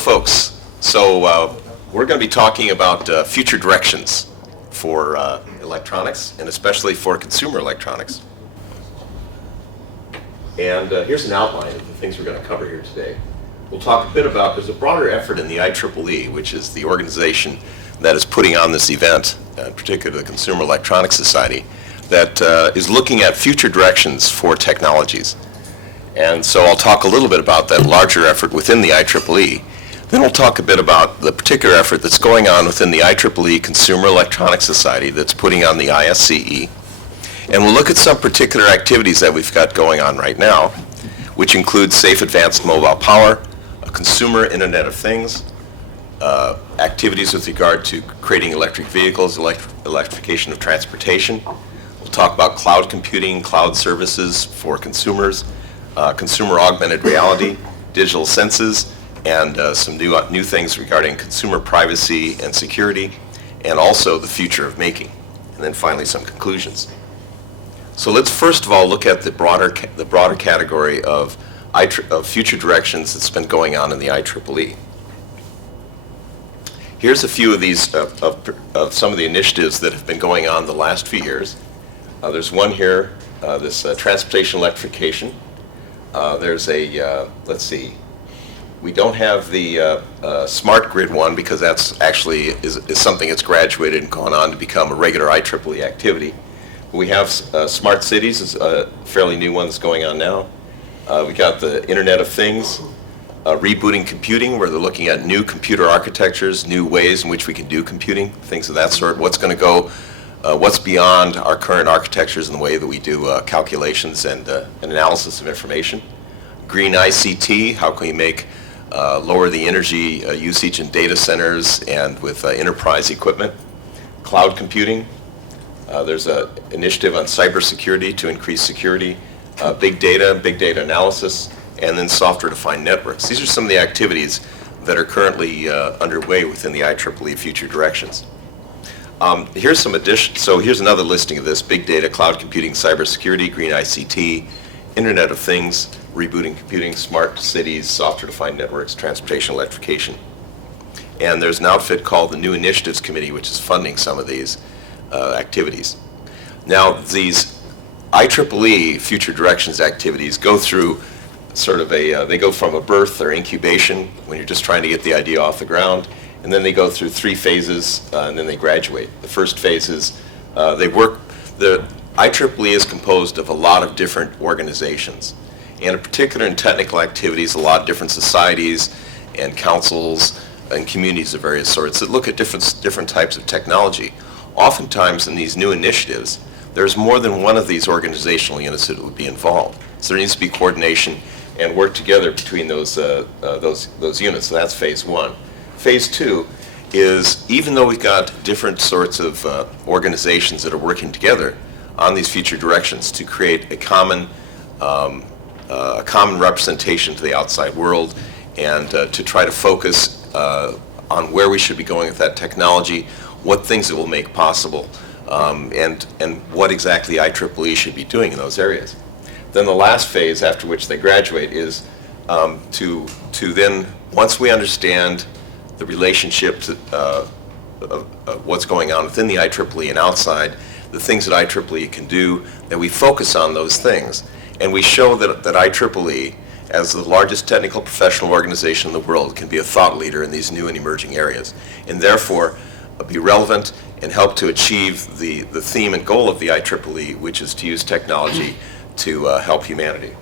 folks. We're going to be talking about future directions for electronics, and especially for consumer electronics. And here's an outline of the things we're going to cover here today. We'll talk a bit about, there's a broader effort in the IEEE, which is the organization that is putting on this event, in particular the Consumer Electronics Society, that is looking at future directions for technologies. And so I'll talk a little bit about that larger effort within the IEEE. Then we'll talk a bit about the particular effort that's going on within the IEEE Consumer Electronics Society that's putting on the ISCE. And we'll look at some particular activities that we've got going on right now, which include safe advanced mobile power, a consumer Internet of Things, activities with regard to creating electric vehicles, electrification of transportation. We'll talk about cloud computing, cloud services for consumers, consumer augmented reality, digital senses, and some new things regarding consumer privacy and security, and also the future of making. And then finally some conclusions. So let's first of all look at the broader category of future directions that's been going on in the IEEE. Here's a few of these of some of the initiatives that have been going on the last few years. There's one here, this transportation electrification. There's a, let's see, we don't have the smart grid one because that's actually is something that's graduated and gone on to become a regular IEEE activity. We have smart cities, is a fairly new one that's going on now. We got the Internet of Things, rebooting computing, where they're looking at new computer architectures, new ways in which we can do computing, things of that sort. What's going to go, what's beyond our current architectures in the way that we do calculations and analysis of information. Green ICT, how can we make lower the energy usage in data centers and with enterprise equipment. Cloud computing, there's an initiative on cybersecurity to increase security, big data analysis, and then software-defined networks. These are some of the activities that are currently underway within the IEEE future directions. Here's some so here's another listing of this: big data, cloud computing, cybersecurity, green ICT, Internet of Things, rebooting computing, smart cities, software-defined networks, transportation electrification. And there's an outfit called the New Initiatives Committee, which is funding some of these activities. Now, these IEEE future directions activities go through sort of they go from a birth or incubation, when you're just trying to get the idea off the ground, and then they go through 3 phases, and then they graduate. The first phase is the IEEE is composed of a lot of different organizations, and in particular in technical activities, a lot of different societies and councils and communities of various sorts that look at different types of technology. Oftentimes in these new initiatives, there's more than one of these organizational units that would be involved. So there needs to be coordination and work together between those units. So that's phase 1. Phase 2 is, even though we've got different sorts of organizations that are working together on these future directions to create a common representation to the outside world, and to try to focus on where we should be going with that technology, what things it will make possible, and what exactly IEEE should be doing in those areas. Then the last phase, after which they graduate, is to then, once we understand the relationship to what's going on within the IEEE and outside, the things that IEEE can do, that we focus on those things. And we show that IEEE, as the largest technical professional organization in the world, can be a thought leader in these new and emerging areas, and therefore be relevant and help to achieve the theme and goal of the IEEE, which is to use technology to help humanity.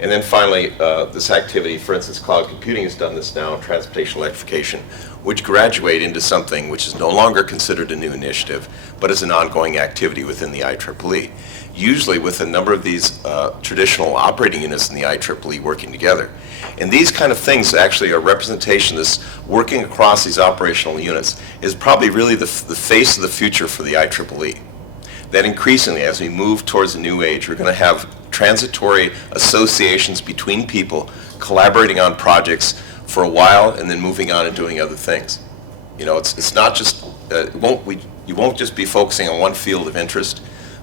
And then finally, this activity, for instance, cloud computing has done this now, transportation electrification, which graduate into something which is no longer considered a new initiative, but is an ongoing activity within the IEEE, usually with a number of these traditional operating units in the IEEE working together. And these kind of things actually are representation, this working across these operational units is probably really the face of the future for the IEEE. That increasingly, as we move towards a new age, we're going to have transitory associations between people collaborating on projects for a while and then moving on and doing other things. You know, it's not just, you won't just be focusing on one field of interest,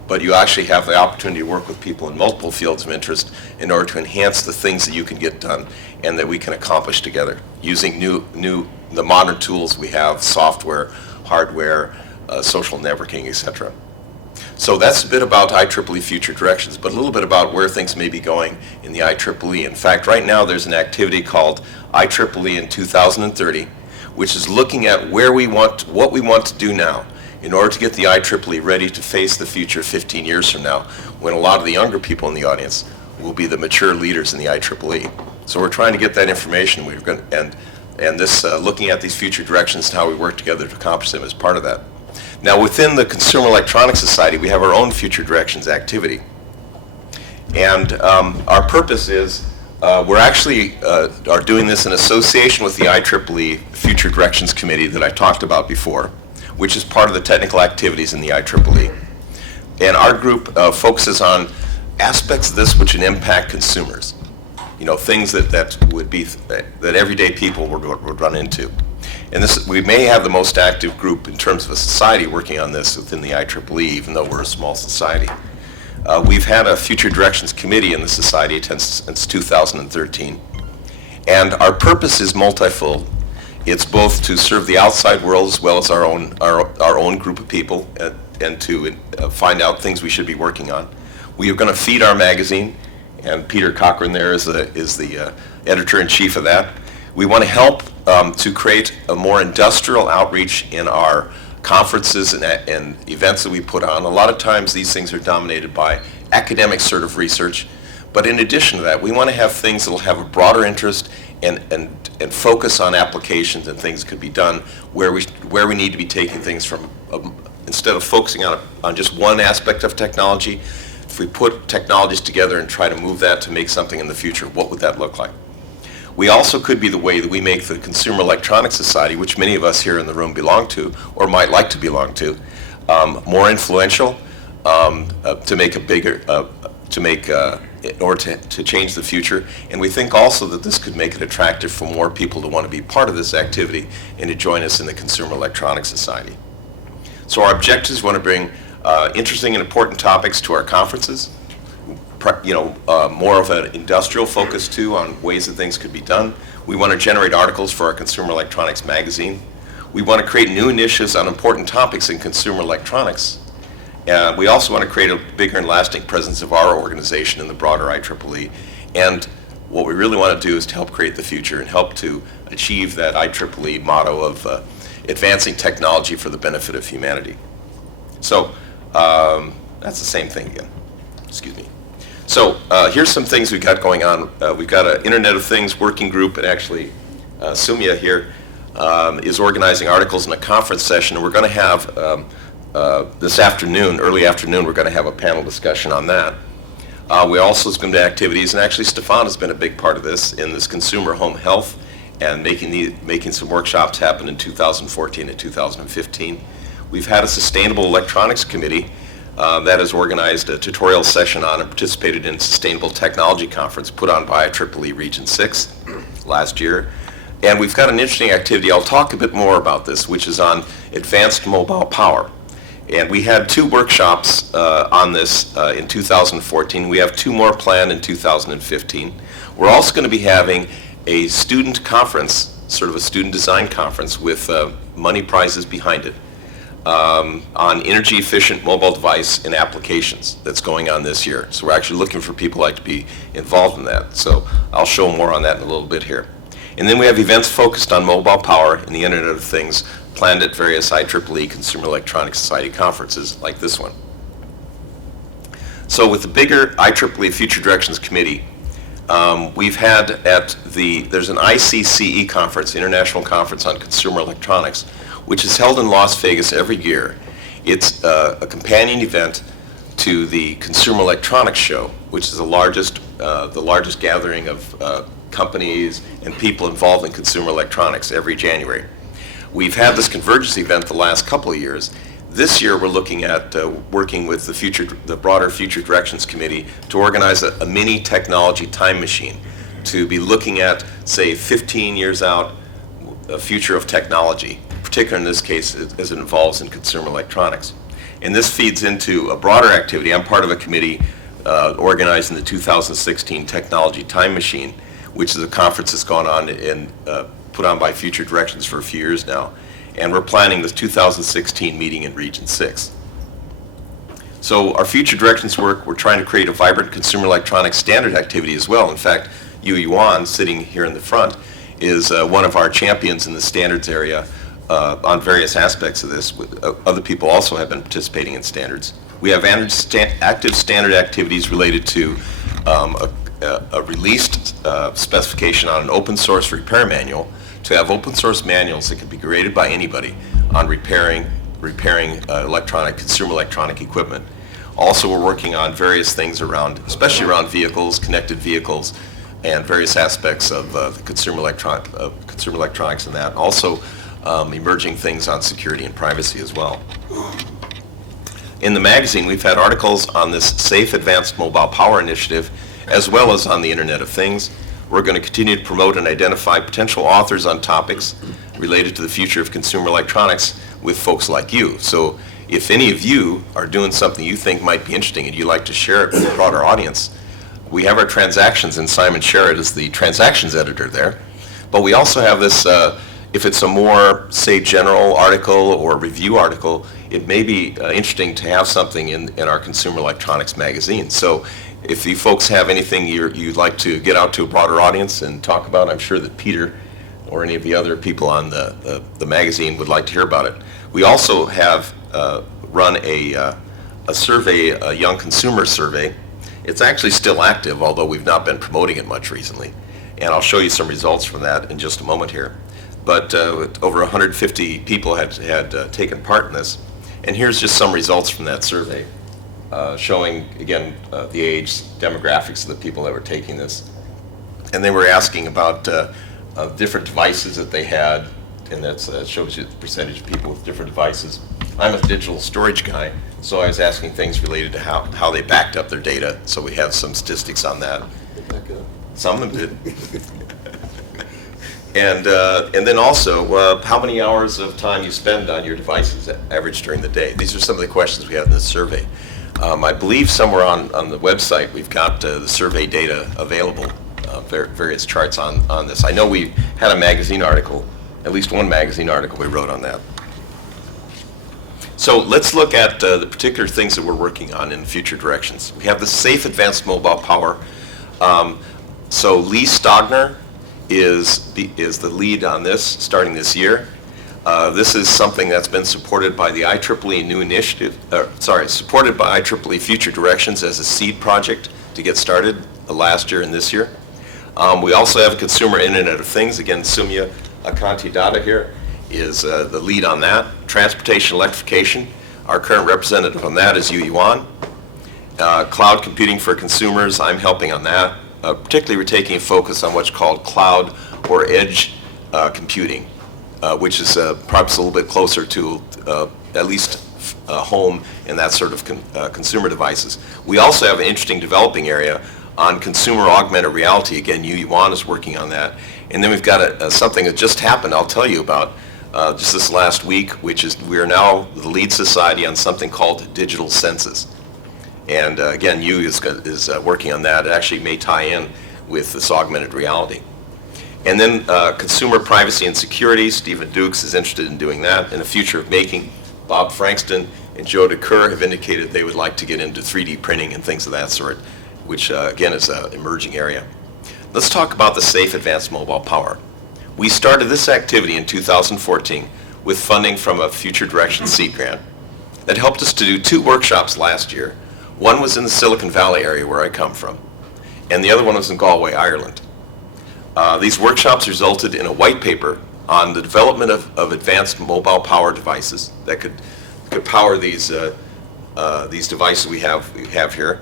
but you actually have the opportunity to work with people in multiple fields of interest in order to enhance the things that you can get done and that we can accomplish together using the modern tools we have, software, hardware, social networking, etc. So that's a bit about IEEE future directions, but a little bit about where things may be going in the IEEE. In fact, right now there's an activity called IEEE in 2030, which is looking at what we want to do now in order to get the IEEE ready to face the future 15 years from now, when a lot of the younger people in the audience will be the mature leaders in the IEEE. So we're trying to get that information, and this looking at these future directions and how we work together to accomplish them is part of that. Now, within the Consumer Electronics Society, we have our own future directions activity, and our purpose is we're actually are doing this in association with the IEEE Future Directions Committee that I talked about before, which is part of the technical activities in the IEEE. And our group focuses on aspects of this which would impact consumers. You know, things that everyday people would run into. And we may have the most active group in terms of a society working on this within the IEEE, even though we're a small society. We've had a Future Directions Committee in the society since 2013. And our purpose is multifold. It's both to serve the outside world as well as our own group of people and to find out things we should be working on. We are going to feed our magazine, and Peter Coughlin there is the editor-in-chief of that. We want to help to create a more industrial outreach in our conferences and events that we put on. A lot of times these things are dominated by academic sort of research, but in addition to that, we want to have things that will have a broader interest and focus on applications and things that could be done where we need to be taking things from, instead of focusing on just one aspect of technology. If we put technologies together and try to move that to make something in the future, what would that look like? We also could be the way that we make the Consumer Electronics Society, which many of us here in the room belong to or might like to belong to, more influential, to make a bigger, in order to change the future. And we think also that this could make it attractive for more people to want to be part of this activity and to join us in the Consumer Electronics Society. So our objectives want to bring interesting and important topics to our conferences, more of an industrial focus too on ways that things could be done. We want to generate articles for our Consumer Electronics magazine. We want to create new initiatives on important topics in consumer electronics. We also want to create a bigger and lasting presence of our organization in the broader IEEE. And what we really want to do is to help create the future and help to achieve that IEEE motto of advancing technology for the benefit of humanity. So that's the same thing again. Excuse me. So here's some things we've got going on. We've got an Internet of Things working group, and actually Sumya here is organizing articles in a conference session, and we're going to have this afternoon, early afternoon, we're going to have a panel discussion on that. We also going to do activities, and actually Stefan has been a big part of this in this consumer home health and making some workshops happen in 2014 and 2015. We've had a Sustainable Electronics Committee that has organized a tutorial session on and participated in Sustainable Technology Conference put on by IEEE Region 6 last year. And we've got an interesting activity, I'll talk a bit more about this, which is on advanced mobile power. And we had 2 workshops on this in 2014. We have 2 more planned in 2015. We're also going to be having a student conference, sort of a student design conference with money prizes behind it, on energy efficient mobile device and applications that's going on this year. So we're actually looking for people who like to be involved in that. So I'll show more on that in a little bit here. And then we have events focused on mobile power and the Internet of Things planned at various IEEE Consumer Electronics Society conferences like this one. So with the bigger IEEE Future Directions Committee, we've had there's an ICCE conference, International Conference on Consumer Electronics, which is held in Las Vegas every year. It's a companion event to the Consumer Electronics Show, which is the largest gathering of companies and people involved in consumer electronics every January. We've had this convergence event the last couple of years. This year we're looking at working with the broader Future Directions Committee to organize a mini technology time machine to be looking at, say, 15 years out, the future of technology, particularly in this case as it involves in consumer electronics. And this feeds into a broader activity. I'm part of a committee organizing the 2016 Technology Time Machine, which is a conference that's gone on and put on by Future Directions for a few years now. And we're planning this 2016 meeting in Region 6. So our Future Directions work, we're trying to create a vibrant consumer electronics standard activity as well. In fact, Yu Yuan, sitting here in the front, is one of our champions in the standards area on various aspects of this. Other people also have been participating in standards. We have active standard activities related to a released specification on an open source repair manual, to have open source manuals that can be created by anybody on repairing consumer electronic equipment. Also, we're working on various things around, especially around vehicles, connected vehicles, and various aspects of the consumer electronics and that. Also, emerging things on security and privacy as well. In the magazine, we've had articles on this Safe Advanced Mobile Power Initiative, as well as on the Internet of Things. We're going to continue to promote and identify potential authors on topics related to the future of consumer electronics with folks like you. So if any of you are doing something you think might be interesting and you'd like to share it with a broader audience, we have our transactions, and Simon Sherritt is the transactions editor there. But we also have this, if it's a more, say, general article or review article, it may be interesting to have something in our Consumer Electronics magazine. So if you folks have anything you'd like to get out to a broader audience and talk about, I'm sure that Peter or any of the other people on the magazine would like to hear about it. We also have run a survey, a young consumer survey. It's actually still active, although we've not been promoting it much recently. And I'll show you some results from that in just a moment here. But over 150 people had taken part in this. And here's just some results from that survey, showing, again, the age, demographics of the people that were taking this. And they were asking about different devices that they had, and that shows you the percentage of people with different devices. I'm a digital storage guy, so I was asking things related to how they backed up their data, so we have some statistics on that. Some of them did. And then also, how many hours of time you spend on your devices average during the day. These are some of the questions we have in this survey. I believe somewhere on the website we've got the survey data available, various charts on this. I know we had a magazine article, at least one magazine article we wrote on that. So let's look at the particular things that we're working on in future directions. We have the Safe Advanced Mobile Power. So Lee Stogner is the lead on this starting this year. This is something that's been supported by the IEEE new initiative, supported by IEEE Future Directions as a seed project to get started last year and this year. We also have a Consumer Internet of Things. Again, Sumya Akantidata here is the lead on that. Transportation electrification, our current representative on that is Yu Yuan. Cloud computing for consumers, I'm helping on that. Particularly, we're taking a focus on what's called cloud or edge computing, which is perhaps a little bit closer to at least home and that sort of consumer devices. We also have an interesting developing area on consumer augmented reality. Again, Yu Yuan is working on that. And then we've got something that just happened I'll tell you about just this last week, which is we are now the lead society on something called digital senses. And again, Yu is working on that. It actually may tie in with this augmented reality. And then consumer privacy and security, Stephen Dukes is interested in doing that. And the future of making, Bob Frankston and Joe DeCur have indicated they would like to get into 3D printing and things of that sort, which again is an emerging area. Let's talk about the Safe Advanced Mobile Power. We started this activity in 2014 with funding from a Future Directions seed grant that helped us to do 2 workshops last year. One was in the Silicon Valley area where I come from, and the other one was in Galway, Ireland. These workshops resulted in a white paper on the development of advanced mobile power devices that could power these devices we have here.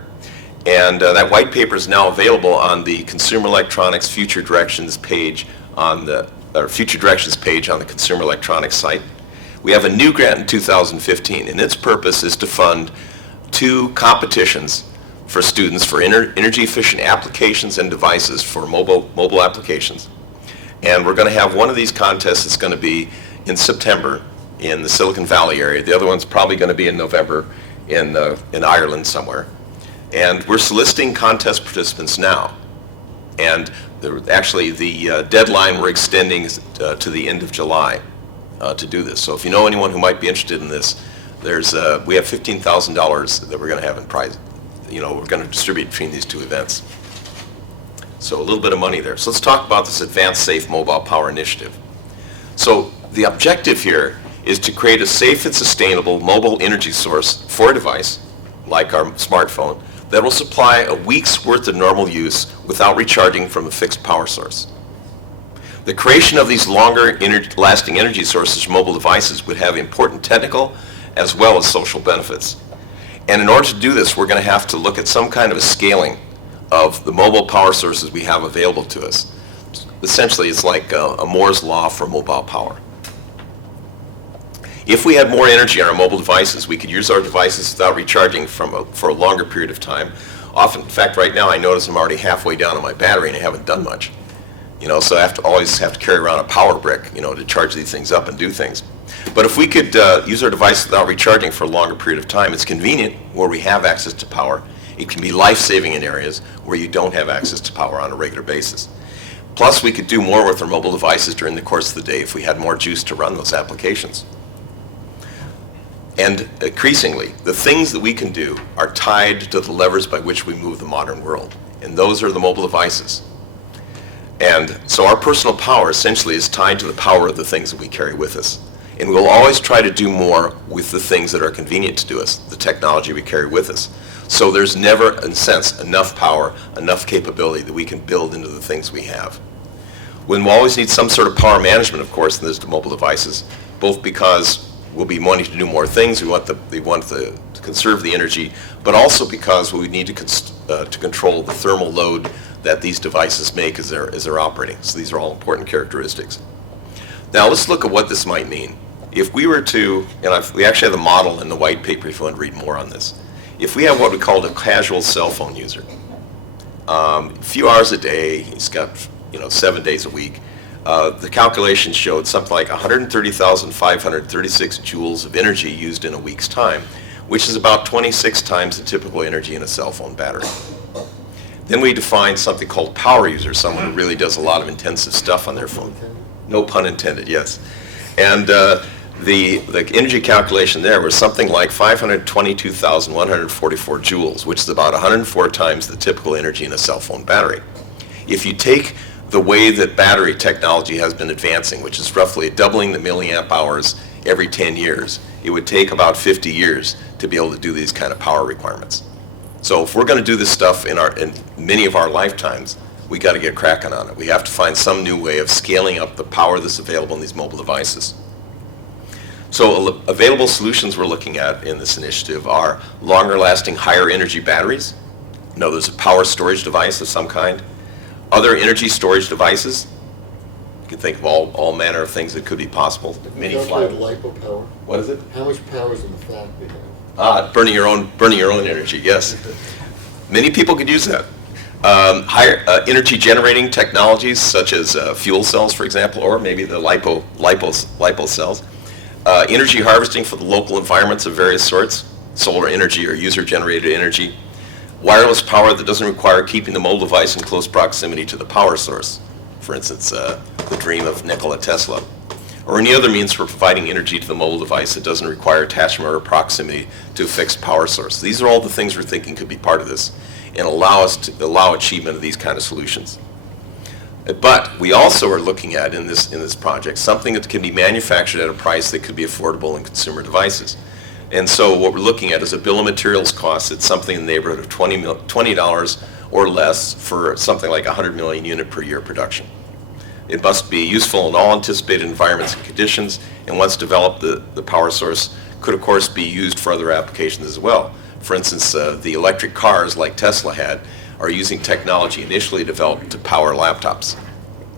And that white paper is now available on the Consumer Electronics Future Directions page on the Future Directions page on the Consumer Electronics site. We have a new grant in 2015, and its purpose is to fund 2 competitions for students for energy efficient applications and devices for mobile applications. And we're going to have one of these contests that's going to be in September in the Silicon Valley area. The other one's probably going to be in November in Ireland somewhere. And we're soliciting contest participants now. And actually, the deadline we're extending is to the end of July to do this. So if you know anyone who might be interested in this, we have $15,000 that we're going to have in prize. We're going to distribute between these two events. So a little bit of money there. So let's talk about this Advanced Safe Mobile Power Initiative. So the objective here is to create a safe and sustainable mobile energy source for a device, like our smartphone, that will supply a week's worth of normal use without recharging from a fixed power source. The creation of these longer lasting energy sources for mobile devices would have important technical as well as social benefits. And in order to do this, we're going to have to look at some kind of a scaling of the mobile power sources we have available to us. Essentially, it's like a Moore's law for mobile power. If we had more energy on our mobile devices, we could use our devices without recharging for a longer period of time. Often, in fact, right now, I notice I'm already halfway down on my battery and I haven't done much. So I always have to carry around a power brick, to charge these things up and do things. But if we could use our device without recharging for a longer period of time, it's convenient where we have access to power. It can be life-saving in areas where you don't have access to power on a regular basis. Plus, we could do more with our mobile devices during the course of the day if we had more juice to run those applications. And increasingly, the things that we can do are tied to the levers by which we move the modern world. And those are the mobile devices. And so our personal power essentially is tied to the power of the things that we carry with us. And we'll always try to do more with the things that are convenient to us, the technology we carry with us. So there's never, in a sense, enough power, enough capability that we can build into the things we have. We'll always need some sort of power management, of course, in these mobile devices, both because we'll be wanting to do more things, we want to conserve the energy, but also because we need to control the thermal load that these devices make as they're operating. So these are all important characteristics. Now let's look at what this might mean. If we were to, and we actually have the model in the white paper if you want to read more on this. If we have what we call a casual cell phone user, a few hours a day, he's got 7 days a week, the calculations showed something like 130,536 joules of energy used in a week's time, which is about 26 times the typical energy in a cell phone battery. Then we define something called power user, someone who really does a lot of intensive stuff on their phone. No pun intended, yes. And the energy calculation there was something like 522,144 joules, which is about 104 times the typical energy in a cell phone battery. If you take the way that battery technology has been advancing, which is roughly doubling the milliamp hours every 10 years, it would take about 50 years to be able to do these kind of power requirements. So if we're going to do this stuff in many of our lifetimes, we got to get cracking on it. We have to find some new way of scaling up the power that's available in these mobile devices. So available solutions we're looking at in this initiative are longer lasting, higher energy batteries. There's a power storage device of some kind. Other energy storage devices. You can think of all manner of things that could be possible. Mini flat lipo power. What is it? How much power is in the fat we have? Burning your own energy, yes. Many people could use that. Higher energy generating technologies such as fuel cells, for example, or maybe the lipo cells. Energy harvesting for the local environments of various sorts, solar energy or user generated energy. Wireless power that doesn't require keeping the mobile device in close proximity to the power source. For instance, the dream of Nikola Tesla. Or any other means for providing energy to the mobile device that doesn't require attachment or proximity to a fixed power source. These are all the things we're thinking could be part of this and allow achievement of these kind of solutions. But we also are looking at in this project something that can be manufactured at a price that could be affordable in consumer devices. And so what we're looking at is a bill of materials cost that's something in the neighborhood of $20 or less for something like 100 million unit per year production. It must be useful in all anticipated environments and conditions, and once developed, the power source could of course be used for other applications as well. For instance, the electric cars like Tesla had are using technology initially developed to power laptops,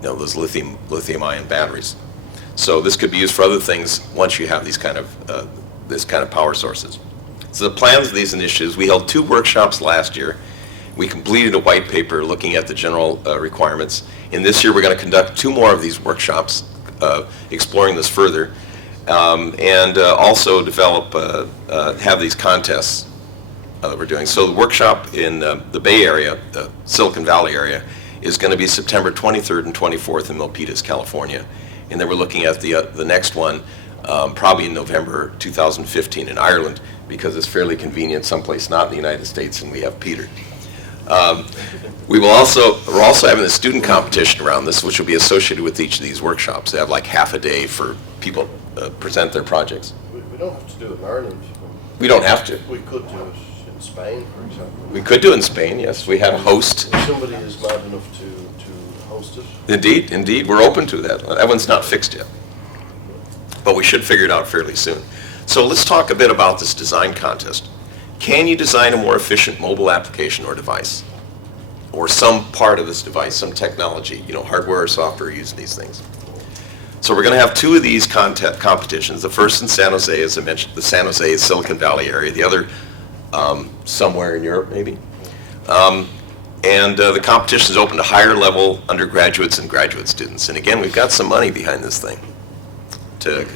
those lithium-ion batteries. So this could be used for other things once you have these kind of power sources. So the plans of these initiatives, we held 2 workshops last year. We completed a white paper looking at the general requirements. And this year we're going to conduct 2 more of these workshops exploring this further. and also develop, have these contests that we're doing. So the workshop in the Bay Area, the Silicon Valley area, is going to be September 23rd and 24th in Milpitas, California. And then we're looking at the next one probably in November 2015 in Ireland, because it's fairly convenient someplace not in the United States, and we have Peter. We're also having a student competition around this, which will be associated with each of these workshops. They have like half a day for people to present their projects. We don't have to do it in Ireland. We don't have to. We could do it in Spain, for example. We could do it in Spain, yes. We had a host. If somebody is mad enough to host it. Indeed, we're open to that. That one's not fixed yet, but we should figure it out fairly soon. So let's talk a bit about this design contest. Can you design a more efficient mobile application or device? Or some part of this device, some technology, hardware or software using these things. So we're going to have two of these competitions. The first in San Jose, as I mentioned, the San Jose Silicon Valley area. The other somewhere in Europe, maybe. And the competition is open to higher level undergraduates and graduate students. And again, we've got some money behind this thing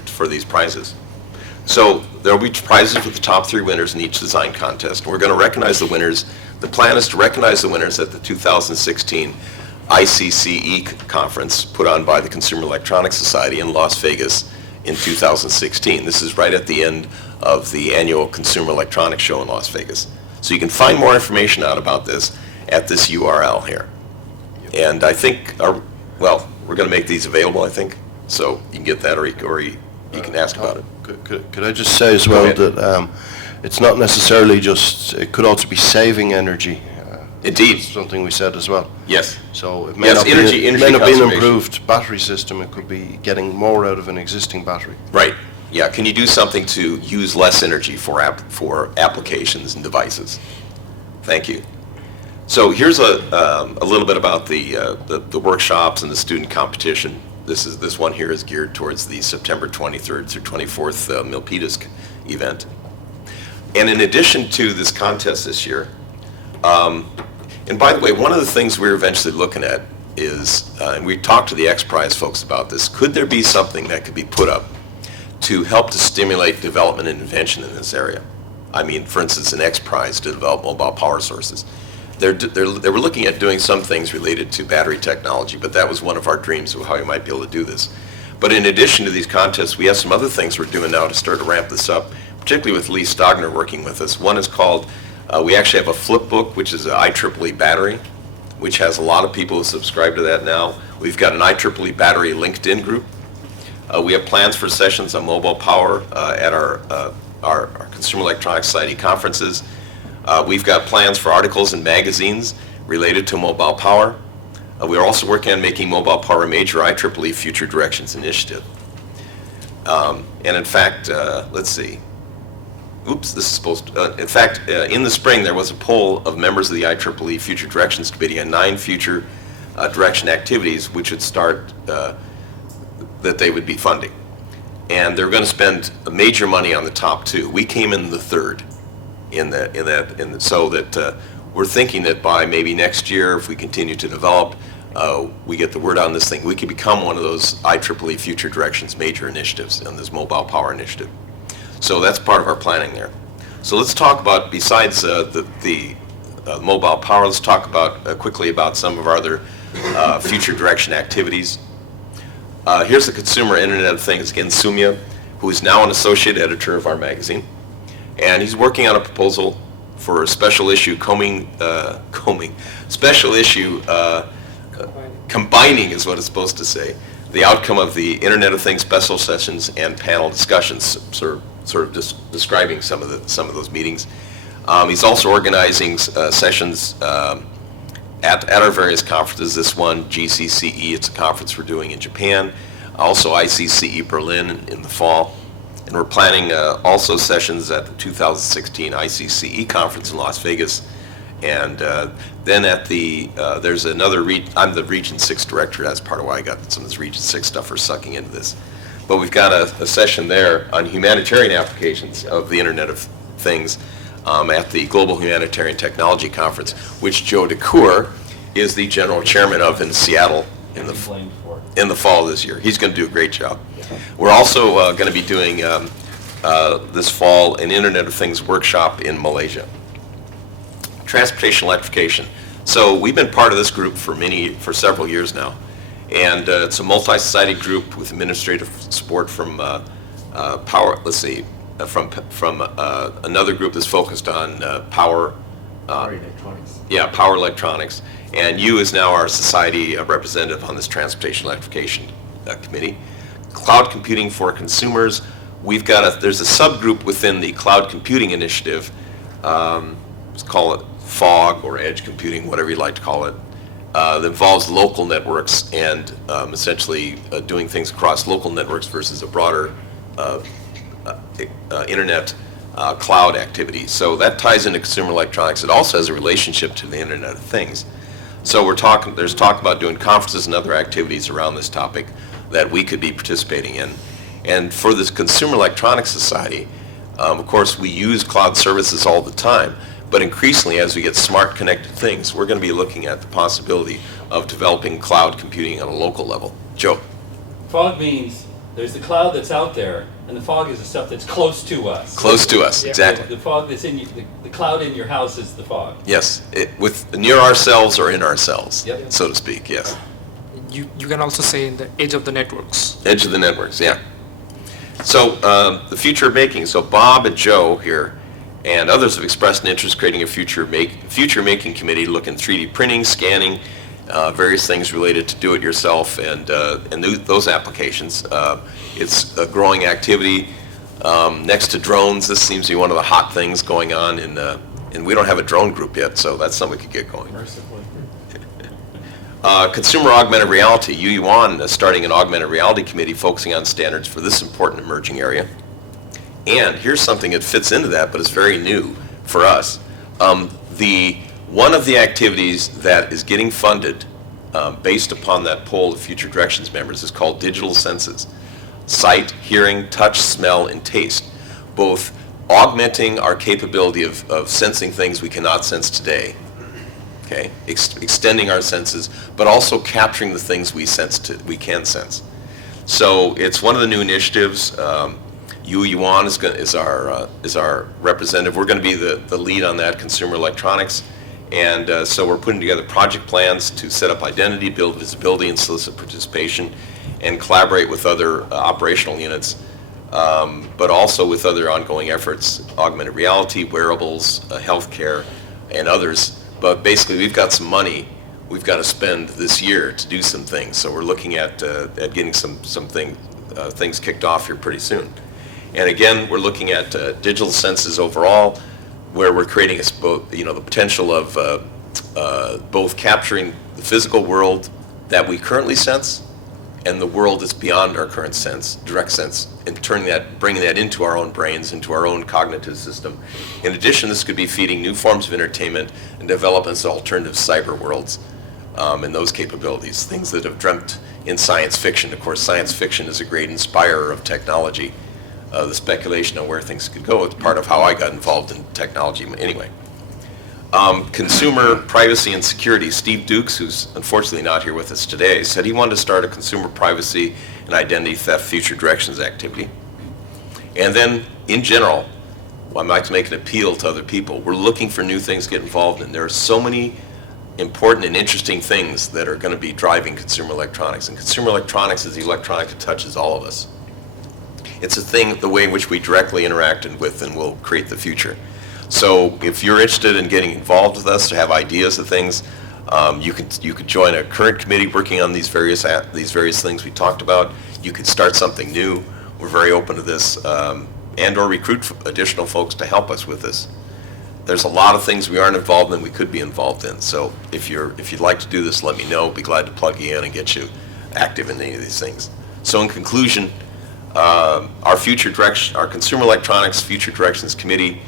for these prizes. So there will be prizes with the top 3 winners in each design contest. We're going to recognize the winners. The plan is to recognize the winners at the 2016 IEEE conference put on by the Consumer Electronics Society in Las Vegas in 2016. This is right at the end of the annual Consumer Electronics Show in Las Vegas. So you can find more information out about this at this URL here. And I think, we're going to make these available, I think. So you can get that, or you can ask about it. Could I just say as well that it's not necessarily just, it could also be saving energy. Indeed. That's something we said as well. Yes. So it may Yes, not energy be an conservation. improved battery system, it could be getting more out of an existing battery. Right. Yeah. Can you do something to use less energy for applications and devices? Thank you. So here's a little bit about the workshops and the student competition. This one here is geared towards the September 23rd through 24th Milpitas event. And in addition to this contest this year, and by the way, one of the things we're eventually looking at is, and we talked to the X Prize folks about this, could there be something that could be put up to help to stimulate development and invention in this area? I mean, for instance, an X Prize to develop mobile power sources. They were looking at doing some things related to battery technology, but that was one of our dreams of how we might be able to do this. But in addition to these contests, we have some other things we're doing now to start to ramp this up, particularly with Lee Stogner working with us. One is called, we actually have a flip book, which is an IEEE battery, which has a lot of people who subscribe to that now. We've got an IEEE battery LinkedIn group. We have plans for sessions on mobile power at our Consumer Electronics Society conferences. We've got plans for articles in magazines related to mobile power. We are also working on making mobile power a major IEEE Future Directions initiative. And in fact, let's see. Oops, this is supposed to, in fact, in the spring there was a poll of members of the IEEE Future Directions Committee on 9 future direction activities which would start, that they would be funding. And they're going to spend major money on the top 2. We came in the 3rd. So that we're thinking that by maybe next year, if we continue to develop, we get the word on this thing, we could become one of those IEEE Future Directions major initiatives in this mobile power initiative. So that's part of our planning there. So let's talk about, besides the mobile power, let's talk about quickly about some of our other future direction activities. Here's the Consumer Internet of Things, again, Sumya, who is now an associate editor of our magazine. And he's working on a proposal for a special issue combining is what it's supposed to say, the outcome of the Internet of Things special sessions and panel discussions, sort of just describing some of those meetings. He's also organizing sessions at our various conferences. This one, GCCE, it's a conference we're doing in Japan. Also ICCE Berlin in the fall. And we're planning also sessions at the 2016 ICCE conference in Las Vegas. And then at there's another, I'm the Region 6 director. That's part of why I got some of this Region 6 stuff for sucking into this. But we've got a session there on humanitarian applications of the Internet of Things at the Global Humanitarian Technology Conference, which Joe DeCoeur is the general chairman of in Seattle in the Blamed for it. in the fall this year. He's going to do a great job. We're also going to be doing this fall an Internet of Things workshop in Malaysia. Transportation electrification. So we've been part of this group for several years now, and it's a multi-society group with administrative support from from another group that's focused on power. Power electronics. Yeah, power electronics. And you is now our society representative on this transportation electrification committee. Cloud computing for consumers. There's a subgroup within the cloud computing initiative. Let's call it fog or edge computing, whatever you'd like to call it. That involves local networks and essentially doing things across local networks versus a broader internet cloud activity. So that ties into consumer electronics. It also has a relationship to the Internet of Things. So there's talk about doing conferences and other activities around this topic that we could be participating in. And for this Consumer Electronics Society, of course, we use cloud services all the time, but increasingly as we get smart connected things, we're going to be looking at the possibility of developing cloud computing on a local level. Joe? Fog means there's the cloud that's out there, and the fog is the stuff that's close to us. Close to us, exactly. The fog that's in you, the cloud in your house is the fog. Yes, with near ourselves or in ourselves, Yep. so to speak, yes. You can also say in the edge of the networks. Edge of the networks, yeah. So the future of making. So Bob and Joe here and others have expressed an interest in creating a future making committee to look in 3D printing, scanning, various things related to do-it-yourself and those applications. It's a growing activity. Next to drones, this seems to be one of the hot things going on, and we don't have a drone group yet, so that's something we could get going. Mercifully. Consumer augmented reality. Yu Yuan is starting an augmented reality committee focusing on standards for this important emerging area. And here's something that fits into that, but it's very new for us. One of the activities that is getting funded based upon that poll of Future Directions members is called digital senses. Sight, hearing, touch, smell, and taste. Both augmenting our capability of sensing things we cannot sense today, okay, extending our senses, but also capturing the things we can sense. So it's one of the new initiatives. Yu Yuan is our representative. We're going to be the lead on that, consumer electronics. And so we're putting together project plans to set up identity, build visibility, and solicit participation, and collaborate with other operational units, but also with other ongoing efforts, augmented reality, wearables, healthcare, and others. But basically, we've got some money we've got to spend this year to do some things. So we're looking at getting things kicked off here pretty soon. And again, we're looking at digital senses overall, where we're creating the potential of both capturing the physical world that we currently sense and the world that's beyond our current sense, direct sense, and bringing that into our own brains, into our own cognitive system. In addition, this could be feeding new forms of entertainment and developments of alternative cyber worlds and those capabilities, things that have dreamt in science fiction. Of course, science fiction is a great inspirer of technology. The speculation of where things could go. It's part of how I got involved in technology anyway. Consumer privacy and security. Steve Dukes, who's unfortunately not here with us today, said he wanted to start a consumer privacy and identity theft future directions activity. And then, in general, I'd like to make an appeal to other people. We're looking for new things to get involved in. There are so many important and interesting things that are going to be driving consumer electronics. And consumer electronics is the electronic that touches all of us. It's the way in which we directly interact with and will create the future. So if you're interested in getting involved with us, to have ideas of things, you could join a current committee working on these various things we talked about. You could start something new. We're very open to this, and or recruit additional folks to help us with this. There's a lot of things we aren't involved in we could be involved in. So if you'd like to do this, let me know. Be glad to plug you in and get you active in any of these things. So in conclusion, our Consumer Electronics Future Directions Committee,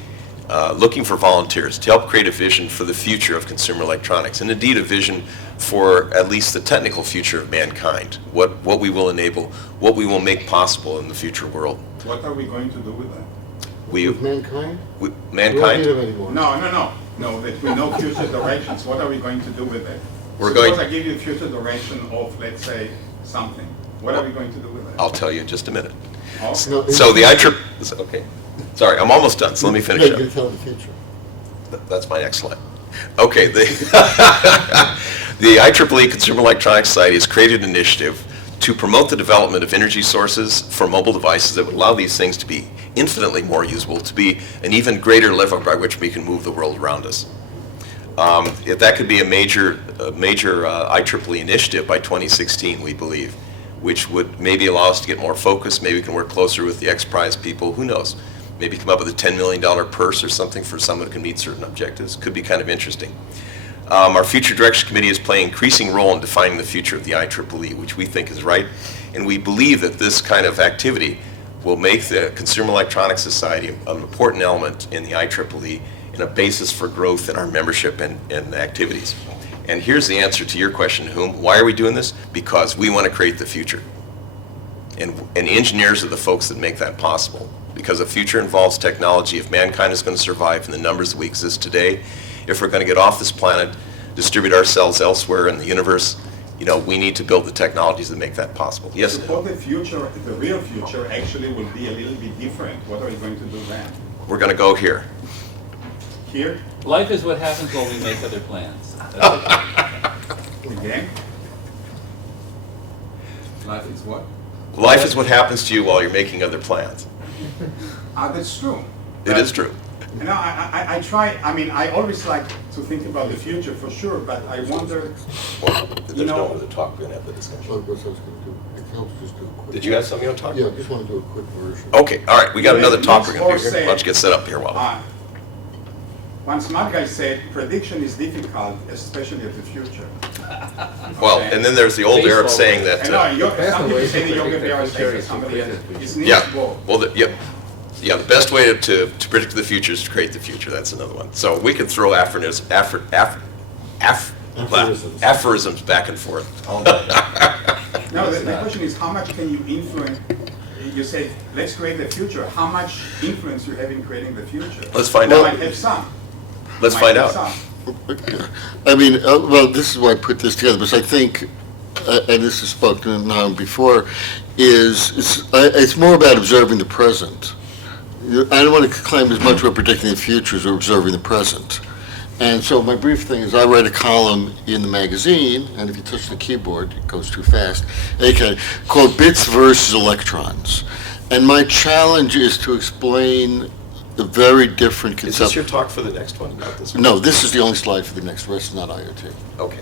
looking for volunteers to help create a vision for the future of consumer electronics, and indeed a vision for at least the technical future of mankind, what we will enable, what we will make possible in the future world. What are we going to do with that? Mankind? Mankind? We don't need it anymore. No, that we know future directions. What are we going to do with it? We're going, Suppose I give you a future duration of, let's say, something. What are we going to do with it? I'll tell you in just a minute. Okay. No, So the IEEE, okay. Sorry, I'm almost done, so let me No, finish you're up. going to tell the future. That's my next slide. Okay, the IEEE Consumer Electronics Society has created an initiative to promote the development of energy sources for mobile devices that would allow these things to be infinitely more usable, to be an even greater lever by which we can move the world around us. If that could be a major IEEE initiative by 2016, we believe, which would maybe allow us to get more focus. Maybe we can work closer with the X-Prize people. Who knows? Maybe come up with a $10 million purse or something for someone who can meet certain objectives. Could be kind of interesting. Our Future Direction Committee is playing an increasing role in defining the future of the IEEE, which we think is right. And we believe that this kind of activity will make the Consumer Electronics Society an important element in the IEEE and a basis for growth in our membership and activities. And here's the answer to your question, why are we doing this? Because we want to create the future. And engineers are the folks that make that possible. Because the future involves technology. If mankind is going to survive in the numbers that we exist today, if we're going to get off this planet, distribute ourselves elsewhere in the universe, we need to build the technologies that make that possible. Yes? Suppose the future, the real future, actually will be a little bit different. What are you going to do then? We're going to go here. Here? Life is what happens when we make other plans. Again? Life is what? Life is what happens to you while you're making other plans. That's true. It is true. I try, I always like to think about the future for sure, but I wonder, Well, there's no other talk, we're going to have the discussion. So what I was going to do, it helps just do a quick. Did you have something you want to talk Yeah, about? I just want to do a quick version. Okay, all right, we got another talk we're going to do Let's here. Why don't you get set up here while. one smart guy said, prediction is difficult, especially of the future. Well, and then there's the old Arab saying that. I know, some people say the yoga bear is for somebody else. It's Yeah, needs well, the best way to predict the future is to create the future. That's another one. So we can throw aphorisms back and forth. No, the question is, how much can you influence? You say, let's create the future. How much influence you have in creating the future? Let's find You out. might have some. Let's Might find have out. some. Well, this is why I put this together, because I think, and this is spoken on before, it's more about observing the present. I don't want to claim as much we're predicting the future as we're observing the present. And so my brief thing is I write a column in the magazine, and if you touch the keyboard, it goes too fast, called Bits versus Electrons. And my challenge is to explain the very different Is this concept. your talk for the next one, not this one? No, this is the only slide for the next, the rest is not IoT. Okay.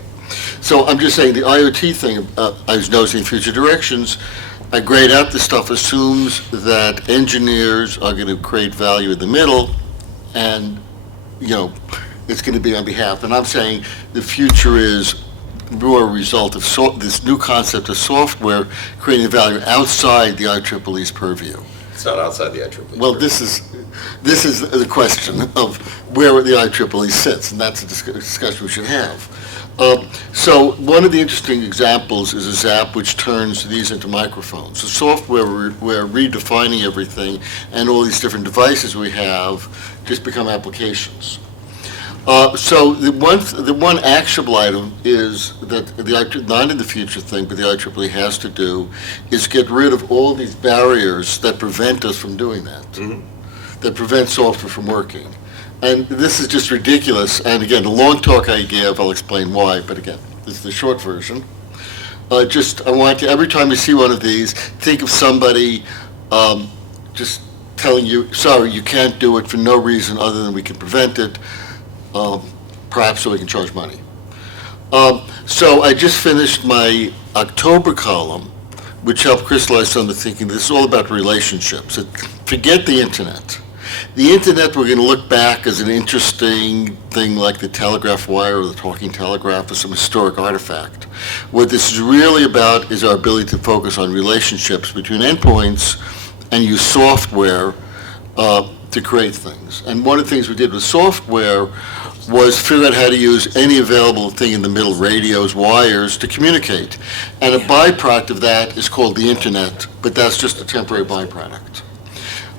So I'm just saying the IoT thing, I was noticing Future Directions, I grade out the stuff assumes that engineers are going to create value in the middle, and, it's going to be on behalf. And I'm saying the future is more a result of this new concept of software creating value outside the IEEE's purview. It's not outside the IEEE. Well, this is the question of where the IEEE sits, and that's a discussion we should have. So one of the interesting examples is a Zap which turns these into microphones. The software, we're redefining everything, and all these different devices we have just become applications. So the one actionable item is that not in the future thing, but the IEEE has to do, is get rid of all these barriers that prevent us from doing that, that prevent software from working. And this is just ridiculous. And again, the long talk I give, I'll explain why, but again, this is the short version. I want you, every time you see one of these, think of somebody just telling you, sorry, you can't do it for no reason other than we can prevent it, perhaps so we can charge money. So I just finished my October column, which helped crystallize some of the thinking. This is all about relationships. Forget the internet. The internet, we're going to look back as an interesting thing like the telegraph wire or the talking telegraph or some historic artifact. What this is really about is our ability to focus on relationships between endpoints and use software to create things. And one of the things we did with software was figure out how to use any available thing in the middle, radios, wires, to communicate. And a byproduct of that is called the internet, but that's just a temporary byproduct.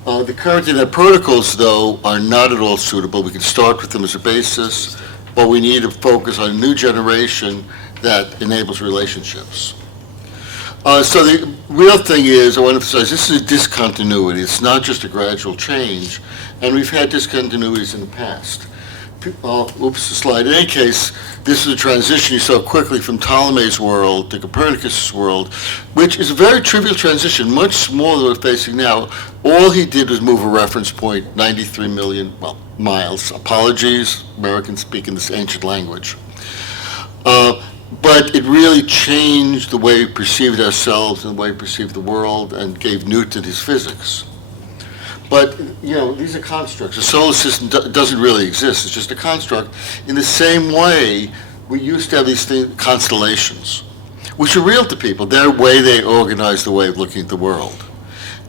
The current internet protocols, though, are not at all suitable. We can start with them as a basis, but we need to focus on a new generation that enables relationships. So the real thing is, I want to emphasize, this is a discontinuity. It's not just a gradual change, and we've had discontinuities in the past. Oops, a slide. In any case, this is a transition you saw quickly from Ptolemy's world to Copernicus' world, which is a very trivial transition, much smaller than we're facing now. All he did was move a reference point 93 million, miles. Apologies, Americans speaking this ancient language. But it really changed the way we perceived ourselves and the way we perceived the world and gave Newton his physics. But, these are constructs. The solar system doesn't really exist. It's just a construct. In the same way, we used to have these constellations, which are real to people. They're the way they organize the way of looking at the world.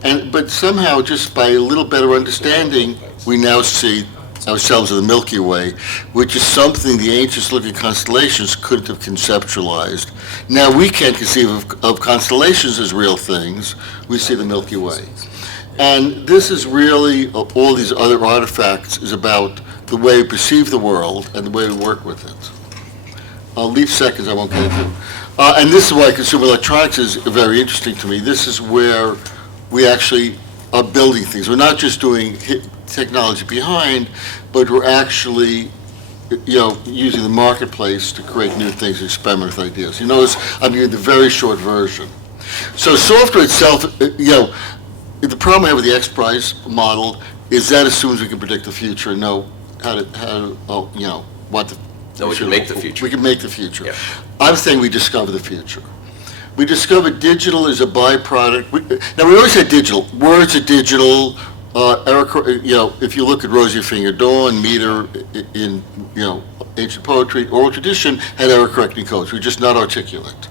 But somehow, just by a little better understanding, we now see ourselves in the Milky Way, which is something the ancients looking at constellations couldn't have conceptualized. Now we can't conceive of constellations as real things. We see the Milky Way. And this is really, all these other artifacts is about the way we perceive the world and the way we work with it. I'll leave seconds, I won't get into it. And this is why consumer electronics is very interesting to me. This is where we actually are building things. We're not just doing technology behind, but we're actually, using the marketplace to create new things, experiment with ideas. You notice I'm giving the very short version. So software itself, the problem I have with the X prize model is that assumes we can predict the future and know what the No, we can make the future. We can make the future. Yeah. I'm saying we discover the future. We discovered digital is a byproduct. Now, we always had digital. Words are digital. If you look at Rosie Finger Dawn, meter in, ancient poetry, oral tradition had error-correcting codes. We're just not articulate.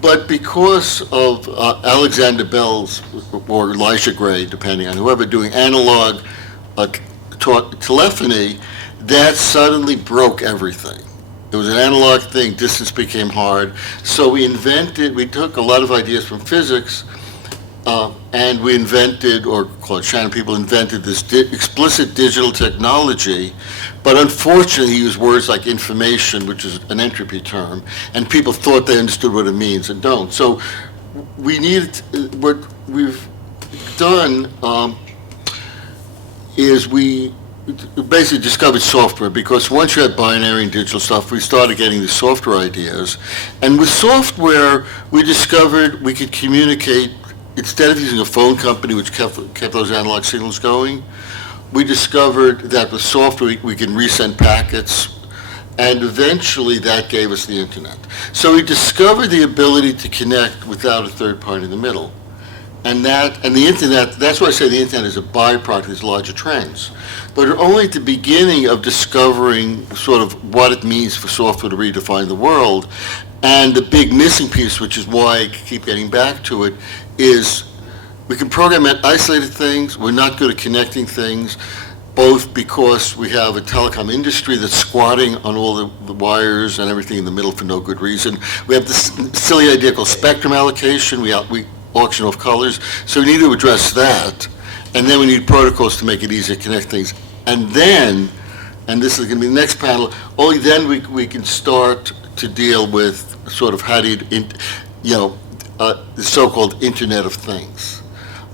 But because of Alexander Bell's, or Elisha Gray, depending on whoever, doing analog telephony, that suddenly broke everything. It was an analog thing, distance became hard. So we took a lot of ideas from physics, and we invented, or Claude Shannon people invented this explicit digital technology, but unfortunately he used words like information, which is an entropy term, and people thought they understood what it means and don't. So what we've done is we basically discovered software, because once you had binary and digital stuff, we started getting the software ideas. And with software, we discovered we could communicate, instead of using a phone company which kept those analog signals going, we discovered that with software we can resend packets, and eventually that gave us the internet. So we discovered the ability to connect without a third party in the middle. And the internet, that's why I say the internet is a byproduct of these larger trends. But we're only at the beginning of discovering sort of what it means for software to redefine the world. And the big missing piece, which is why I keep getting back to it, is we can program isolated things. We're not good at connecting things, both because we have a telecom industry that's squatting on all the wires and everything in the middle for no good reason. We have this silly idea called spectrum allocation. We auction off colors. So we need to address that. And then we need protocols to make it easier to connect things. And then, and this is going to be the next panel, only then we can start to deal with sort of how do the so-called Internet of Things.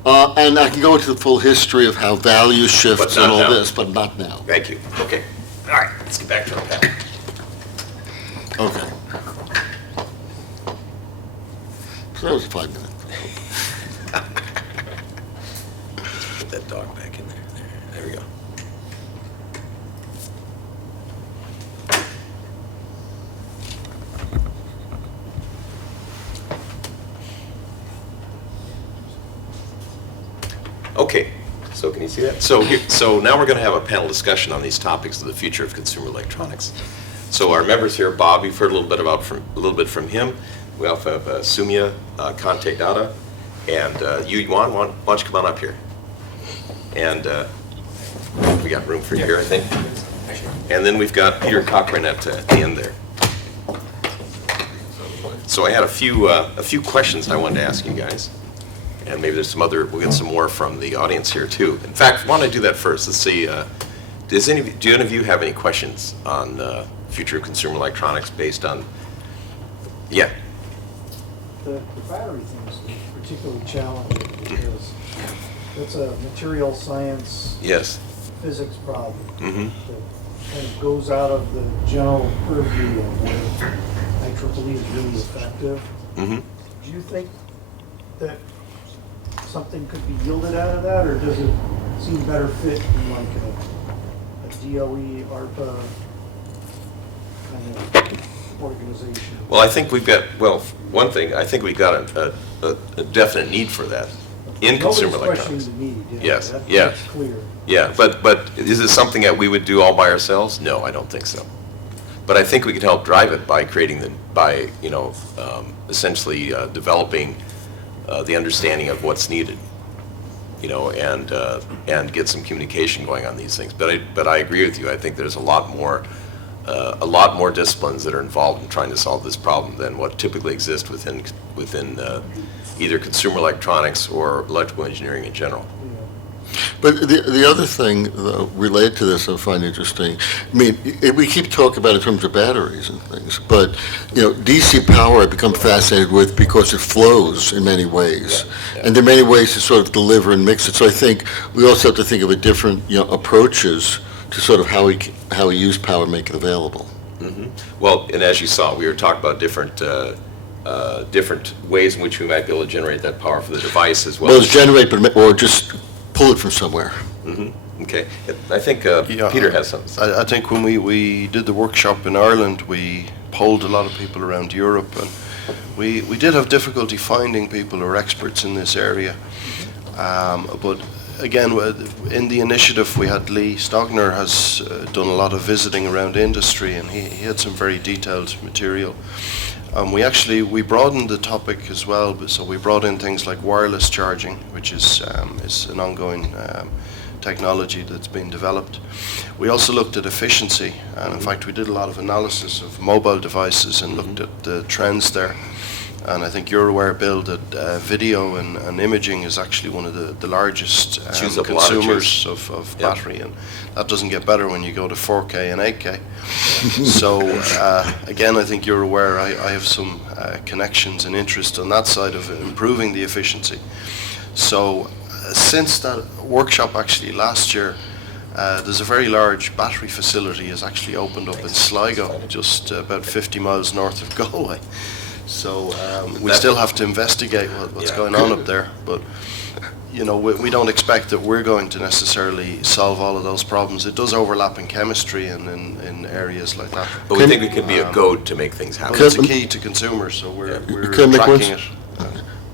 And I can go into the full history of how value shifts and all now. this, but not now. Thank you. Okay. All right, let's get back to our panel. Okay. So that was 5 minutes. Put that dog back in there. There we go. Okay, so can you see that? So now we're going to have a panel discussion on these topics of the future of consumer electronics. So our members here, Bob, you've heard a little bit from him. We also have Sumya Kante Dada, and you, Yuan, why don't you come on up here? And we got room for you here, I think. And then we've got Peter Coughlin at the end there. So I had a few questions I wanted to ask you guys. And maybe there's we'll get some more from the audience here too. In fact, why don't I do that first? Let's see, do any of you have any questions on future of consumer electronics based on Yeah, The battery thing is particularly challenging because it's a material science, yes. physics problem Mm-hmm. that kind of goes out of the general purview of whether IEEE is really effective. Mm-hmm. Do you think that something could be yielded out of that, or does it seem better fit in like a DOE, ARPA kind of organization? Well, I think we've got, well, one thing, I think we've got a definite need for that in consumer electronics. Nobody's questioning the need, Yes, That- yeah. That's clear. Yeah, but is it something that we would do all by ourselves? No, I don't think so. But I think we could help drive it by creating essentially developing the understanding of what's needed, and get some communication going on these things. But I agree with you. I think there's a lot more disciplines that are involved in trying to solve this problem than what typically exists within either consumer electronics or electrical engineering in general. But the other thing related to this I find interesting, I mean, we keep talking about it in terms of batteries and things, but, DC power I've become fascinated with because it flows in many ways. Yeah. And there are many ways to sort of deliver and mix it. So I think we also have to think of different, approaches to sort of how we use power and make it available. Mm-hmm. Well, and as you saw, we were talking about different ways in which we might be able to generate that power for the device as well. Well, it's generate, or just pull it from somewhere. Mm-hmm. Okay. I think Yeah, Peter has something to say. I think when we did the workshop in Ireland, we polled a lot of people around Europe, and we did have difficulty finding people who are experts in this area. But again, in the initiative, we had Lee Stogner has done a lot of visiting around industry, and he had some very detailed material. We broadened the topic as well, so we brought in things like wireless charging, which is an ongoing technology that's been developed. We also looked at efficiency, and in fact we did a lot of analysis of mobile devices and looked at the trends there. And I think you're aware, Bill, that video and imaging is actually one of the largest Chews up a lot of consumers juice. of Yep. battery, and that doesn't get better when you go to 4K and 8K. So again, I think you're aware, I have some connections and interest on that side of improving the efficiency. So since that workshop actually last year, there's a very large battery facility has actually opened up in Sligo, just about 50 miles north of Galway. So we still have to investigate what's going on up there, but we don't expect that we're going to necessarily solve all of those problems. It does overlap in chemistry and in areas like that. But we think we could be a goad to make things happen. But it's a key to consumers, so we're Can I make tracking it.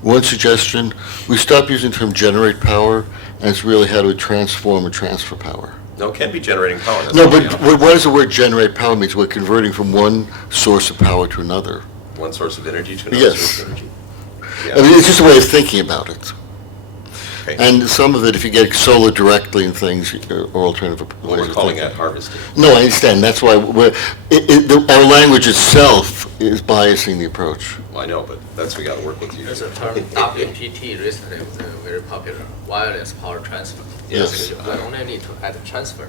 One suggestion, we stop using the term generate power, and it's really how do we transform and transfer power. No, it can be generating power. That's No, what but we know. what does the word generate power mean? We're converting from one source of power to another. One source of energy to another Yes. source of energy. I mean, it's just a way of thinking about it. Okay. And some of it, if you get solar directly and things, or alternative Well, ways we're of calling thinking. that harvesting. No, I understand. That's why our language itself is biasing the approach. Well, I know, but we got to work with you. There's a term WPT recently was very popular, wireless power transfer. Yes. You only need to add transfer.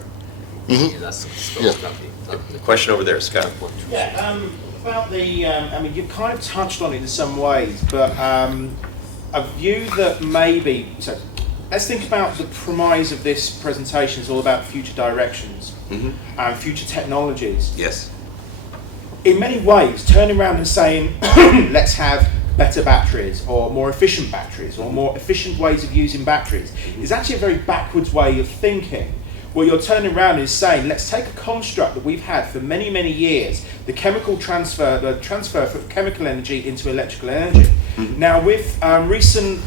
Mhm. That's Yeah. The question over there, Scott. Yeah, about you kind of touched on it in some ways, but a view that maybe, so let's think about the premise of this presentation is all about future directions and future technologies. Yes. In many ways, turning around and saying, let's have better batteries or more efficient batteries or more efficient ways of using batteries is actually a very backwards way of thinking. What you're turning around is saying, let's take a construct that we've had for many, many years, the transfer of chemical energy into electrical energy. Now, with recent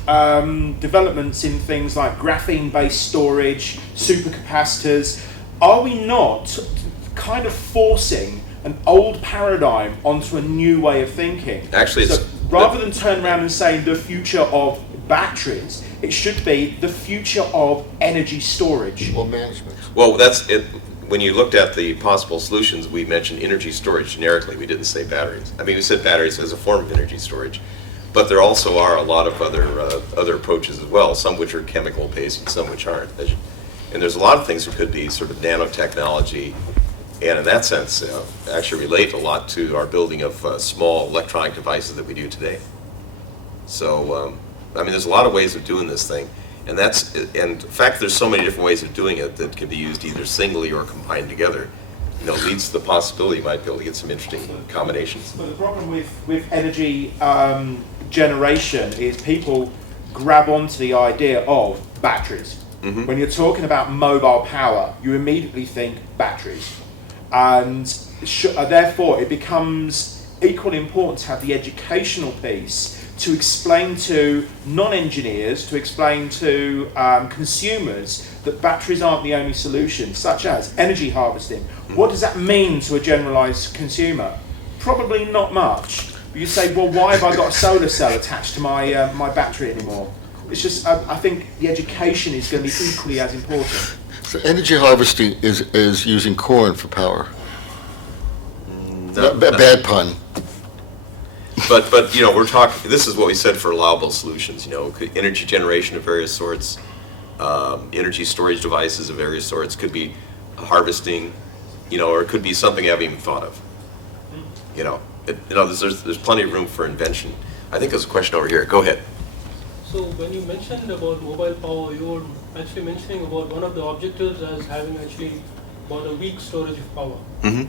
developments in things like graphene-based storage, supercapacitors, are we not kind of forcing an old paradigm onto a new way of thinking? Actually, so it's rather than turn around and saying the future of batteries, it should be the future of energy storage. Or management. Well, that's it. When you looked at the possible solutions, we mentioned energy storage generically. We didn't say batteries. I mean, we said batteries as a form of energy storage, but there also are a lot of other approaches as well. Some which are chemical based, and some which aren't. And there's a lot of things that could be sort of nanotechnology, and in that sense, actually relate a lot to our building of small electronic devices that we do today. So, I mean, there's a lot of ways of doing this thing, and in fact, there's so many different ways of doing it that can be used either singly or combined together. Leads to the possibility you might be able to get some interesting combinations. But the problem with energy generation is people grab onto the idea of batteries. Mm-hmm. When you're talking about mobile power, you immediately think batteries. And therefore, it becomes equally important to have the educational piece to explain to non-engineers, to explain to consumers that batteries aren't the only solution, such as energy harvesting. What does that mean to a generalised consumer? Probably not much. But you say, well, why have I got a solar cell attached to my my battery anymore? It's just, I think the education is going to be equally as important. So energy harvesting is using corn for power. Bad pun. But we're talking, this is what we said for allowable solutions, energy generation of various sorts, energy storage devices of various sorts, could be harvesting, or it could be something I haven't even thought of. There's plenty of room for invention. I think there's a question over here. Go ahead. So when you mentioned about mobile power, you were actually mentioning about one of the objectives as having actually about a week's storage of power. Mm-hmm.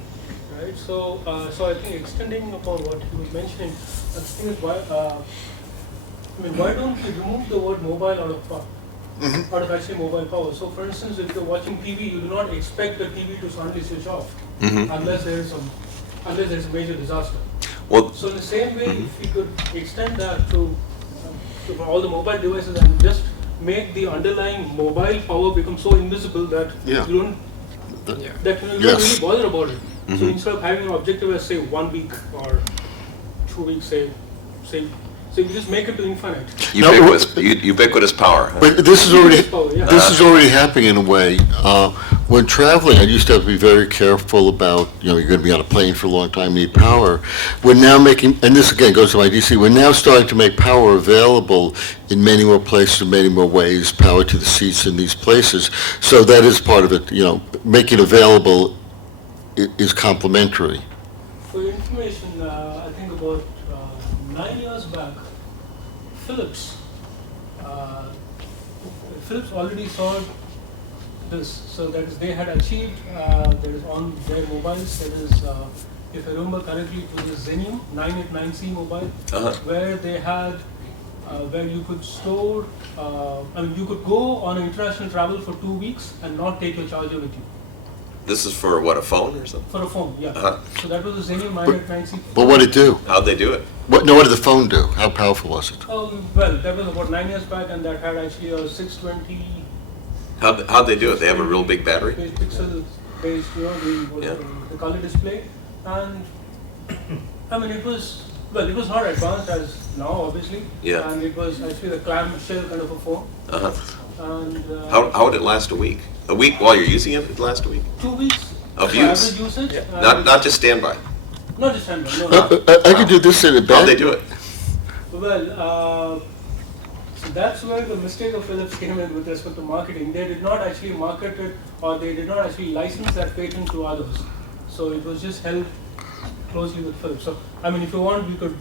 Right. So I think extending upon what he was mentioning, I think why don't we remove the word mobile out of actually mobile power? So for instance, if you're watching TV, you do not expect the TV to suddenly switch off unless there is a major disaster. Well, So in the same way, if we could extend that to all the mobile devices and just make the underlying mobile power become so invisible that Yeah. you don't Yes. really bother about it. So instead of having an objective as say 1 week or 2 weeks, say you just make it to infinite. Ubiquitous power. Huh? But this is already Power, yeah. this is already happening in a way. When traveling, I used to have to be very careful about, you're going to be on a plane for a long time, need power. We're now making, and this again goes to my DC, we're now starting to make power available in many more places, in many more ways, power to the seats in these places. So that is part of it, making it available is complementary. For your information, I think about 9 years back, Philips already solved this. So that is, they had achieved, there is on their mobiles, there is, if I remember correctly, it was the Xenium 989C mobile, where they had, where you could store, you could go on an international travel for 2 weeks and not take your charger with you. This is for what, a phone or something? For a phone, yeah. So that was the Xenium 989C. But what did it do? How'd they do it? What did the phone do? How powerful was it? Well, that was about 9 years back, and that had actually a 620 How'd they do it? They have a real big battery? pixel based, the color display, and it was not advanced as now, obviously. Yeah. And it was actually the clamshell kind of a phone. And How would it last a week? A week while you're using it? It last a week? 2 weeks Of for use? average usage. Not just standby. Not just standby. No. I could do this in a bag. How'd they do it? Well, so that's where the mistake of Philips came in with respect to marketing. They did not actually market it, or they did not actually license that patent to others. So it was just held closely with Philips. So, if you want, we could,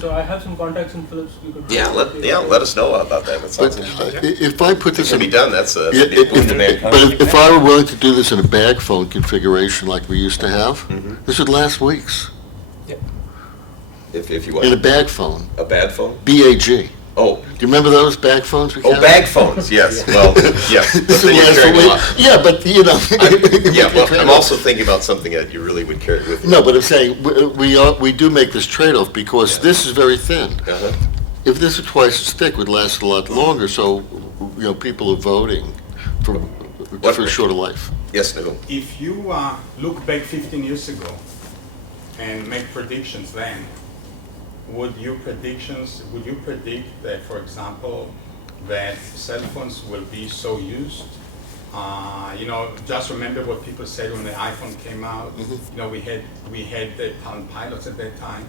so I have some contacts in Philips. We could. Let us know about that. That sounds But interesting. if I put It this can in... be done, that's a Yeah, big boon to mankind. But if I were willing to do this in a bag phone configuration like we used to have, this would last weeks. If you In a want. bag phone, A bad phone? BAG. Oh, Do you remember those bag phones we oh, carried? bag phones, yes. Well, yes. But This then would you're last carrying a lot. for weeks. Yeah, but Yeah, well, I'm also thinking about something that you really would carry with you. No, but I'm saying, we do make this trade-off because this is very thin. Uh-huh. If this were twice as thick, it would last a lot longer, so, people are voting for a shorter life. Yes, Nahum? If you look back 15 years ago and make predictions then, would you predict that, for example, that cell phones will be so used? Just remember what people said when the iPhone came out. We had the Palm Pilots at that time.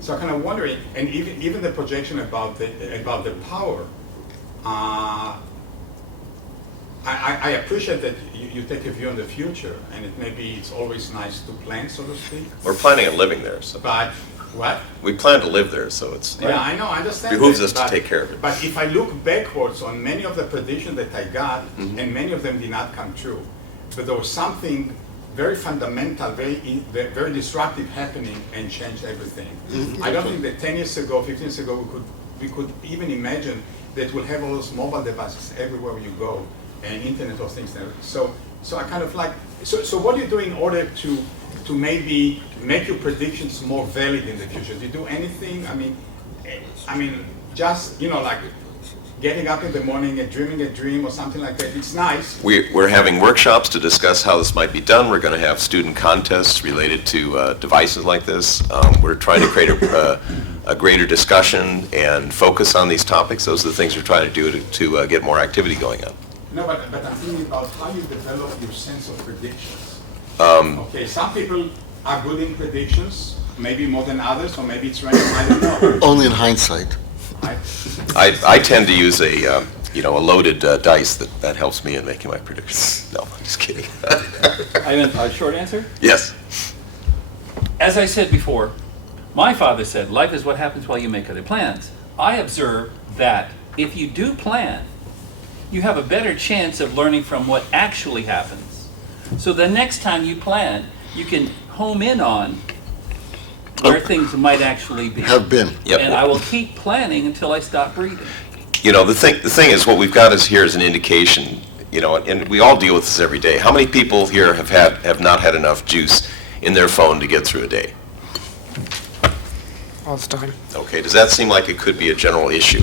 So I'm kind of wondering, and even the projection about the power. I appreciate that you take a view on the future, and it's always nice to plan, so to speak. We're planning on living there, so But what? we plan to live there, so it's Yeah, I know, I understand. behooves that, us to but- take care of it. But if I look backwards on many of the predictions that I got, and many of them did not come true, but there was something very fundamental, very disruptive happening and changed everything. I don't think that 10 years ago, 15 years ago, we could even imagine that we'll have all those mobile devices everywhere you go, and Internet of Things. So I kind of like, so what do you do in order to maybe make your predictions more valid in the future? Do you do anything? I mean, just, like getting up in the morning and dreaming a dream or something like that. It's nice. We're having workshops to discuss how this might be done. We're going to have student contests related to devices like this. We're trying to create a greater discussion and focus on these topics. Those are the things we're trying to do to get more activity going on. No, but I'm thinking about how you develop your sense of predictions. Okay, some people are good in predictions, maybe more than others, or maybe it's random, I don't know. Only in hindsight. I tend to use a loaded dice that helps me in making my predictions. No, I'm just kidding. I have a short answer. Yes. As I said before, my father said, life is what happens while you make other plans. I observe that if you do plan, you have a better chance of learning from what actually happens. So the next time you plan, you can home in on where things might actually be. Have been. Yep. And I will keep planning until I stop breathing. The thing is, what we've got here is an indication, and we all deal with this every day. How many people here have not had enough juice in their phone to get through a day? all the time. Okay, does that seem like it could be a general issue?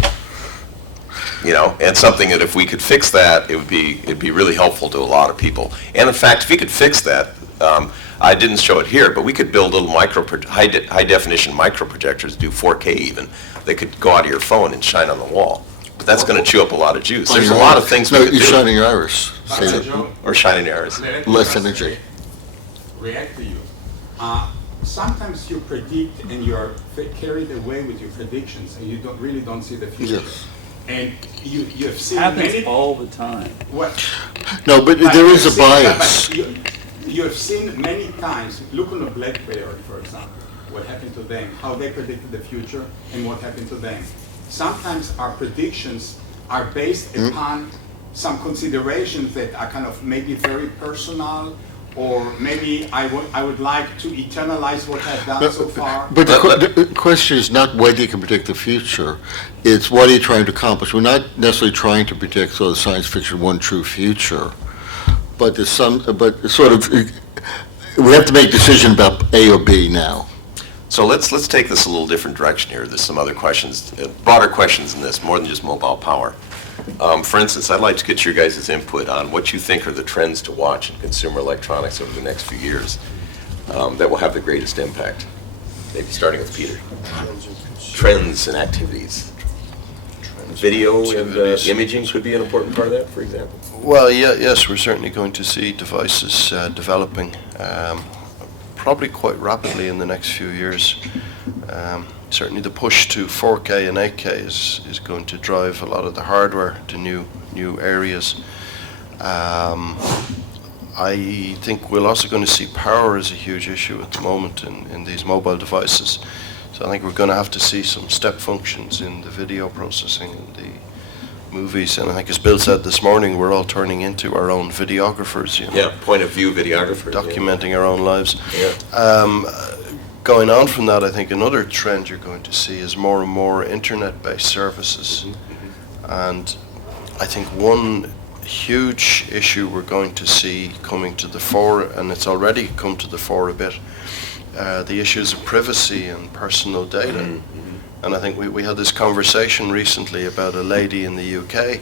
And something that if we could fix that, it'd be really helpful to a lot of people. And in fact, if we could fix that, I didn't show it here, but we could build little high definition micro projectors, do 4K even. They could go out of your phone and shine on the wall. But that's going to chew up a lot of juice. There's a lot of things we could do. You're shining your iris. Or shining arrows. Less energy. React to you. Sometimes you predict and you are carried away with your predictions and you really don't see the future. Yes. And you have seen Happens many... all the time. What? No, but there is a bias. You have seen many times, look on the BlackBerry, for example, what happened to them, how they predicted the future, and what happened to them. Sometimes our predictions are based upon some considerations that are kind of maybe very personal, or maybe I would like to eternalize what I've done so far. But the question is not whether you can predict the future, it's what are you trying to accomplish. We're not necessarily trying to predict sort of science fiction one true future, but there's we have to make a decision about A or B now. So let's take this a little different direction here. There's some other questions, broader questions in this, more than just mobile power. For instance, I'd like to get your guys' input on what you think are the trends to watch in consumer electronics over the next few years that will have the greatest impact. Maybe starting with Peter. Trends and activities. Video and imaging could be an important part of that, for example. Well, yes, we're certainly going to see devices developing probably quite rapidly in the next few years. Certainly the push to 4K and 8K is going to drive a lot of the hardware to new areas. I think we're also going to see power as a huge issue at the moment in these mobile devices. So I think we're going to have to see some step functions in the video processing and the movies. And I think as Bill said this morning, we're all turning into our own videographers. Yeah, point of view videographer. Documenting our own lives. Yeah. Going on from that, I think another trend you're going to see is more and more internet-based services. And I think one huge issue we're going to see coming to the fore, and it's already come to the fore a bit, the issues of privacy and personal data. And I think we had this conversation recently about a lady in the UK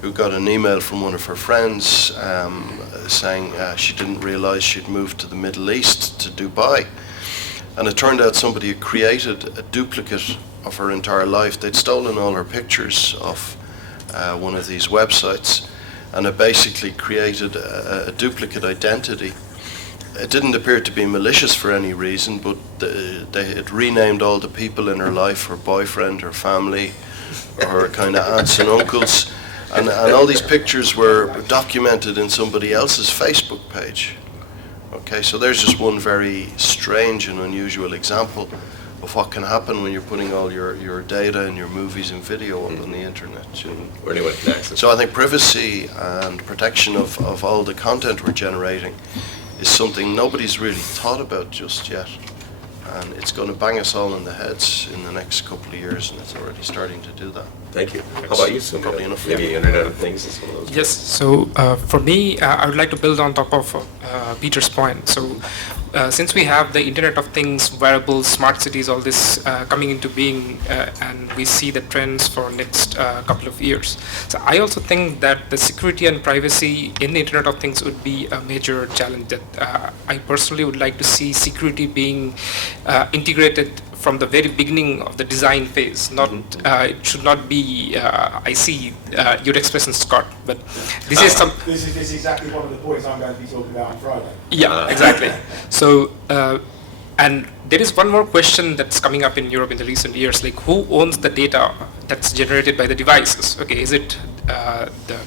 who got an email from one of her friends saying she didn't realize she'd moved to the Middle East, to Dubai. And it turned out somebody had created a duplicate of her entire life. They'd stolen all her pictures off one of these websites, and it basically created a duplicate identity. It didn't appear to be malicious for any reason, but they had renamed all the people in her life, her boyfriend, her family, her kind of aunts and uncles, And all these pictures were documented in somebody else's Facebook page. Okay, so there's just one very strange and unusual example of what can happen when you're putting all your data and your movies and video up on the internet. Or anyone can access. So I think privacy and protection of all the content we're generating is something nobody's really thought about just yet. And it's going to bang us all in the heads in the next couple of years, and it's already starting to do that. Thank you. How about you, Sumit? Probably enough. Maybe Internet of Things is one of those. Yes, so for me, I would like to build on top of Peter's point. So since we have the Internet of Things, wearables, smart cities, all this coming into being, and we see the trends for next couple of years. So I also think that the security and privacy in the Internet of Things would be a major challenge that I personally would like to see security being integrated from the very beginning of the design phase. Not it should not be. I see your expression, Scott, but this is some. This is exactly one of the points I'm going to be talking about on Friday. Yeah, exactly. So, and there is one more question that's coming up in Europe in the recent years, like who owns the data that's generated by the devices? Okay, is it the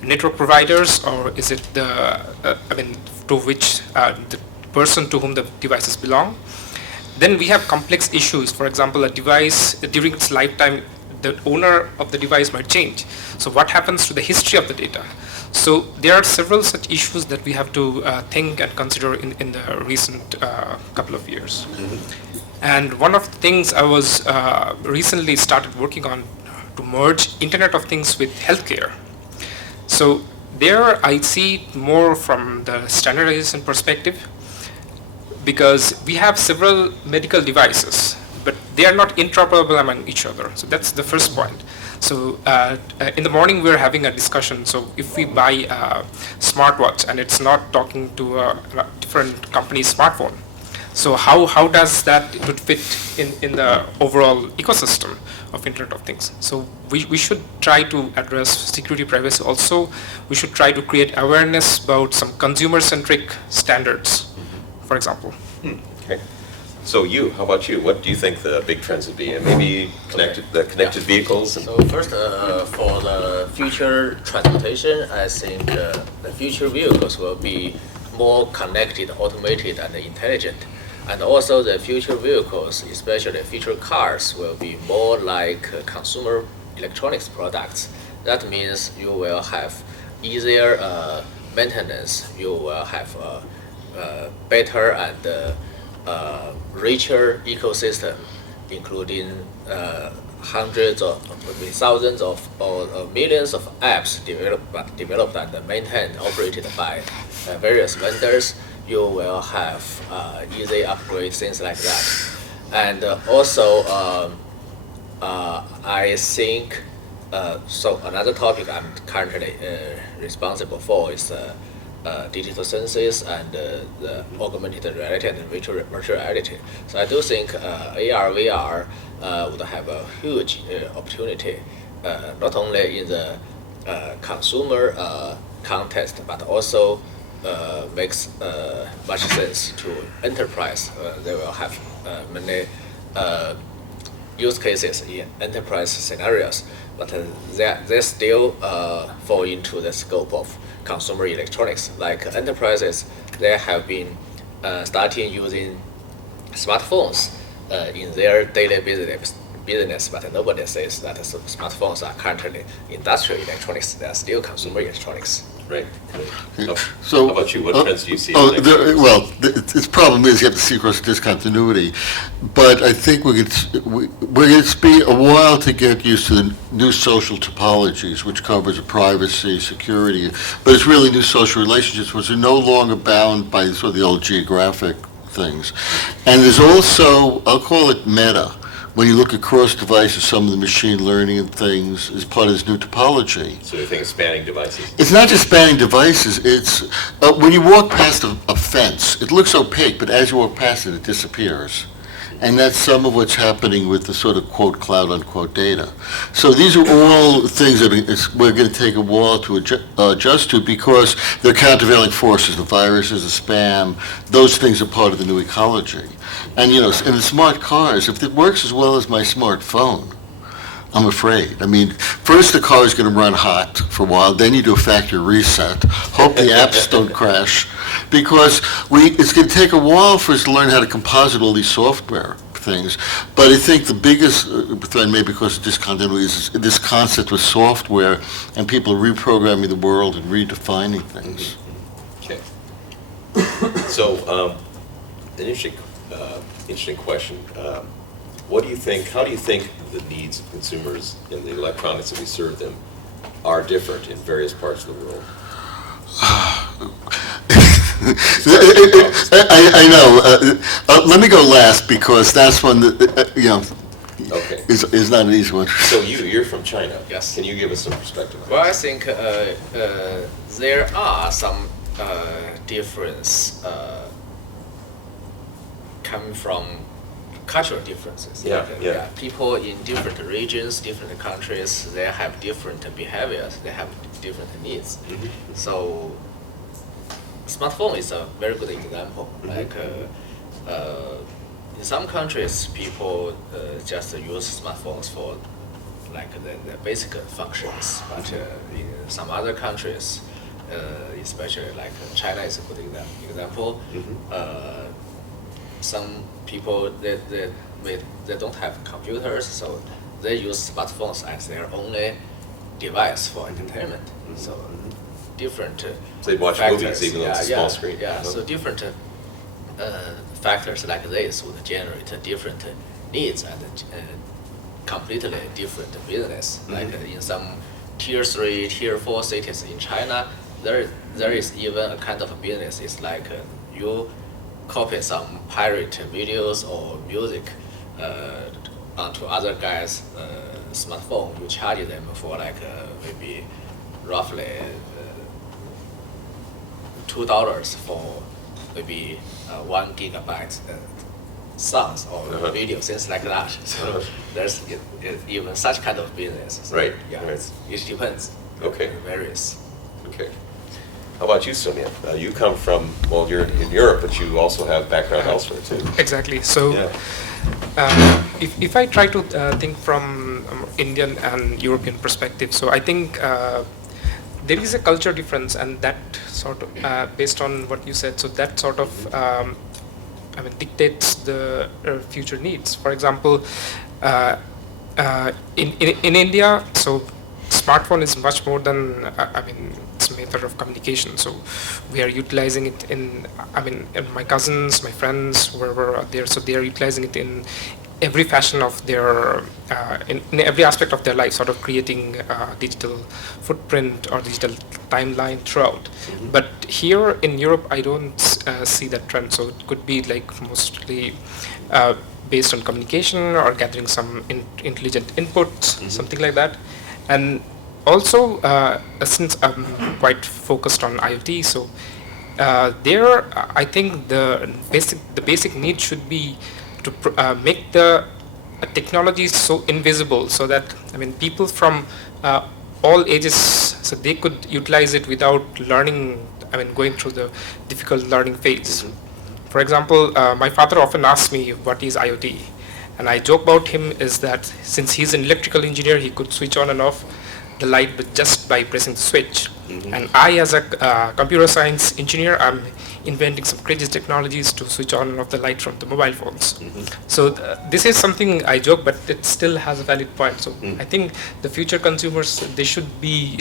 network providers, or is it the, to which the person to whom the devices belong? Then we have complex issues. For example, a device during its lifetime, the owner of the device might change. So what happens to the history of the data? So there are several such issues that we have to think and consider in the recent couple of years. And one of the things I was recently started working on to merge Internet of Things with healthcare. So there I see it more from the standardization perspective, because we have several medical devices, but they are not interoperable among each other. So that's the first point. So in the morning we were having a discussion. So if we buy a smartwatch and it's not talking to a different company's smartphone, so how does that it would fit in the overall ecosystem of Internet of Things? So we should try to address security, privacy. Also, we should try to create awareness about some consumer-centric standards, for example. Okay. So how about you? What do you think the big trends would be? And maybe the connected vehicles? And So first, for the future transportation, I think the future vehicles will be more connected, automated, and intelligent. And also the future vehicles, especially future cars, will be more like consumer electronics products. That means you will have easier maintenance, you will have better and richer ecosystem, including hundreds of, thousands of, or millions of apps developed and maintained, operated by various vendors. You will have easy upgrade, things like that. And also, I think, so another topic I'm currently responsible for is digital senses and the augmented reality and virtual reality. So I do think AR, VR would have a huge opportunity, not only in the consumer context, but also makes much sense to enterprise. They will have many use cases in enterprise scenarios, but they still fall into the scope of consumer electronics. Like enterprises, they have been starting using smartphones in their daily business, but nobody says that smartphones are currently industrial electronics. They are still consumer electronics. Right. So, how about you? What trends do you see? Its problem is you have to see across discontinuity, but I think we're going to be a while to get used to the new social topologies, which covers privacy, security, but it's really new social relationships, which are no longer bound by sort of the old geographic things. And there's also, I'll call it meta. When you look across devices, some of the machine learning and things is part of this new topology. So you think of spanning devices? It's not just spanning devices. It's when you walk past a fence, it looks opaque, but as you walk past it, it disappears. And that's some of what's happening with the sort of quote cloud unquote data. So these are all things that we're going to take a while to adjust to, because they're countervailing forces, the viruses, the spam, those things are part of the new ecology. And in the smart cars, if it works as well as my smartphone, I'm afraid. I mean, first the car is going to run hot for a while, then you do a factory reset, hope the apps don't crash, because it's going to take a while for us to learn how to composite all these software things. But I think the biggest threat, maybe because of discontinuity, is this concept with software and people reprogramming the world and redefining things. Okay. So, an interesting question. What do you think, how do you think the needs of consumers in the electronics that we serve them are different in various parts of the world? I know. Let me go last because that's one that, Okay. is not an easy one. So you're from China. Yes. Can you give us some perspective? on Well, I this? think there are some difference coming from cultural differences. Yeah, yeah. People in different regions, different countries, they have different behaviors. They have different needs. Mhm. So, smartphone is a very good example. Mhm. Like in some countries, people just use smartphones for like the basic functions, but in some other countries, especially like China is a good example. Mhm. Some people they don't have computers, so they use smartphones as their only device for entertainment. So different So they watch factors. movies even though it's a small screen. Yeah, Uh-huh. so different factors like this would generate different needs and completely different business. Like in some tier 3, tier 4 cities in China, there is even a kind of a business. It's like you copy some pirate videos or music onto other guys' smartphone. You charge them for like maybe roughly $2 for maybe 1 gigabyte songs or video, things like that. So there's even such kind of business. So, Right, Yeah, right. it depends. Okay. It varies. Okay. How about you, Sonia? You come from, well, you're in Europe, but you also have background elsewhere too. Exactly. So, Yeah. if I try to think from Indian and European perspective, so I think there is a culture difference, and that sort of, based on what you said, so that sort of, dictates the future needs. For example, in India, so smartphone is much more than, it's a method of communication. So we are utilizing it in my cousins, my friends, wherever are there. So they are utilizing it in every fashion of their, in every aspect of their life, sort of creating digital footprint or digital timeline throughout. But here in Europe, I don't see that trend. So it could be like mostly based on communication or gathering some intelligent inputs, something like that. And also, since I'm quite focused on IoT, so there, I think the basic need should be to make the technology so invisible, so that people from all ages, so they could utilize it without learning. Going through the difficult learning phase. For example, my father often asks me what is IoT, and I joke about him is that since he's an electrical engineer, he could switch on and off the light just by pressing the switch. And I, as a computer science engineer, I'm inventing some crazy technologies to switch on and off the light from the mobile phones. So this is something I joke, but it still has a valid point. So I think the future consumers, they should be,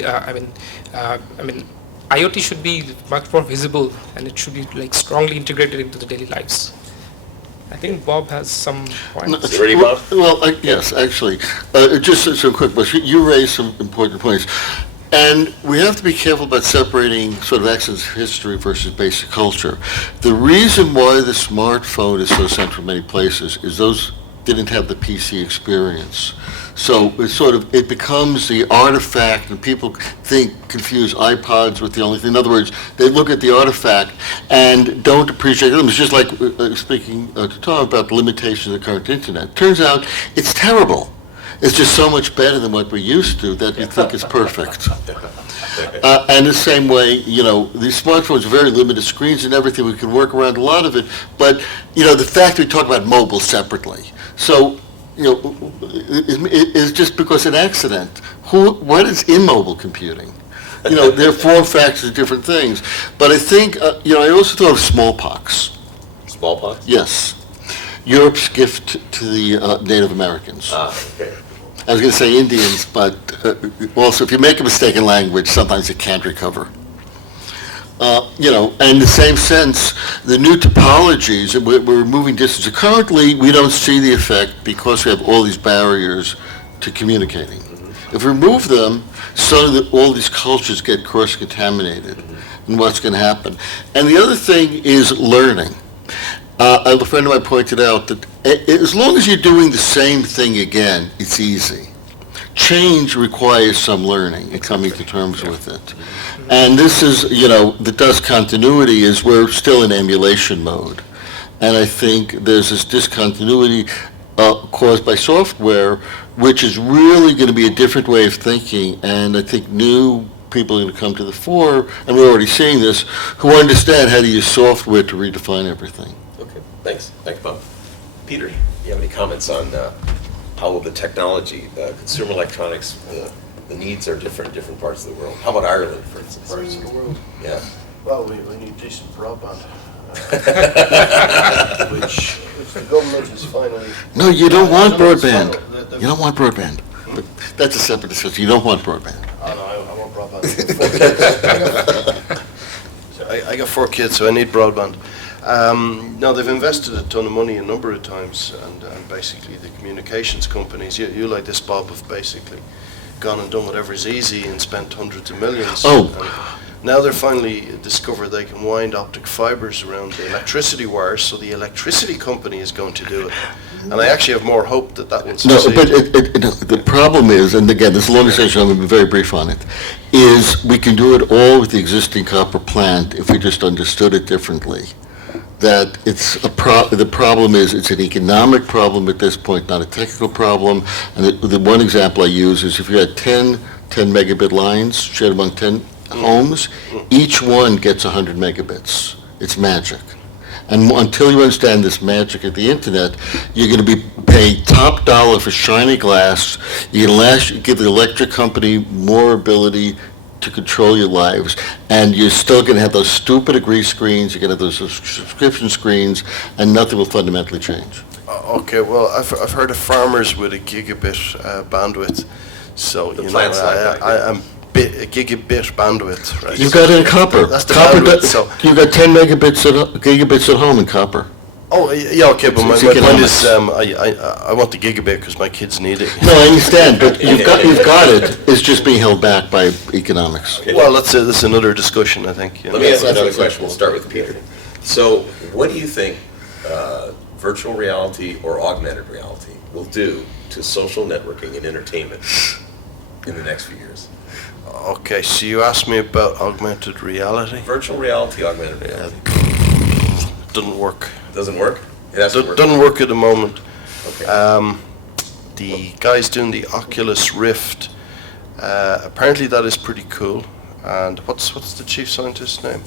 IoT should be much more visible, and it should be like strongly integrated into the daily lives. I think Bob has some points. Ready, Bob? Well, yes, actually. Just some quick, but you raised some important points. And we have to be careful about separating sort of accidents of history versus basic culture. The reason why the smartphone is so central in many places is those didn't have the PC experience. So it becomes the artifact, and people confuse iPods with the only thing. In other words, they look at the artifact and don't appreciate them. It's just like speaking to Tom about the limitations of the current internet. Turns out it's terrible. It's just so much better than what we're used to that you think is perfect. And the same way, these smartphones are very limited screens and everything. We can work around a lot of it. But, the fact we talk about mobile separately. So is just because an accident. What is immobile computing? There are form factors of different things. But I think, I also thought of smallpox. Smallpox? Yes. Europe's gift to the Native Americans. Okay. I was going to say Indians, but also if you make a mistake in language, sometimes you can't recover. In the same sense, the new topologies, we're removing distance. Currently, we don't see the effect because we have all these barriers to communicating. If we remove them, suddenly all these cultures get cross-contaminated, and what's going to happen? And the other thing is learning. A friend of mine pointed out that as long as you're doing the same thing again, it's easy. Change requires some learning and coming to terms with it. And this is, the dust continuity is we're still in emulation mode. And I think there's this discontinuity caused by software, which is really going to be a different way of thinking. And I think new people are going to come to the fore, and we're already seeing this, who understand how to use software to redefine everything. Okay, thanks. Thanks, Bob. Peter, do you have any comments on how the technology, consumer electronics, the needs are different in different parts of the world? How about Ireland, for instance? Parts of the world. Yeah. Well, we need decent broadband, which the government is finally... No, you don't want No, it's broadband. final. You don't want broadband. But that's a separate discussion. You don't want broadband. Oh, no, I want broadband. So I got 4 kids, so I need broadband. No, they've invested a ton of money a number of times, and basically the communications companies, you like this, Bob, have basically gone and done whatever is easy and spent hundreds of millions. Oh. And now they're finally discovered they can wind optic fibers around the electricity wires, so the electricity company is going to do it. And I actually have more hope that will No, succeed. but the problem is, and again, this is a long discussion, I'm going to be very brief on it, is we can do it all with the existing copper plant if we just understood it differently. That it's the problem is it's an economic problem at this point, not a technical problem. And the one example I use is if you had 10 megabit lines shared among 10 homes, each one gets 100 megabits. It's magic. And until you understand this magic of the internet, you're going to be paying top dollar for shiny glass. You're going to give the electric company more ability to control your lives, and you're still going to have those stupid agree screens, you're going to have those subscription screens, and nothing will fundamentally change. Okay, well, I've heard of farmers with a gigabit bandwidth, so The you know, plant's not that good. I'm a gigabit bandwidth, right? You've got it in copper. That's the Copper bandwidth, do- so... You've got 10 gigabits at home in copper. Oh, yeah, okay, but my It's point economics. is, I want the gigabit because my kids need it. No, I understand, but you've got it. It's just being held back by economics. Okay. Well, that's another discussion, I think. Let me ask you another question. We'll start with Peter. So what do you think virtual reality or augmented reality will do to social networking and entertainment in the next few years? Okay, so you asked me about augmented reality. Virtual reality, augmented reality. Doesn't work. Doesn't work? It has to work. Doesn't work at the moment. Okay. The guys doing the Oculus Rift, apparently that is pretty cool. And what's the chief scientist's name?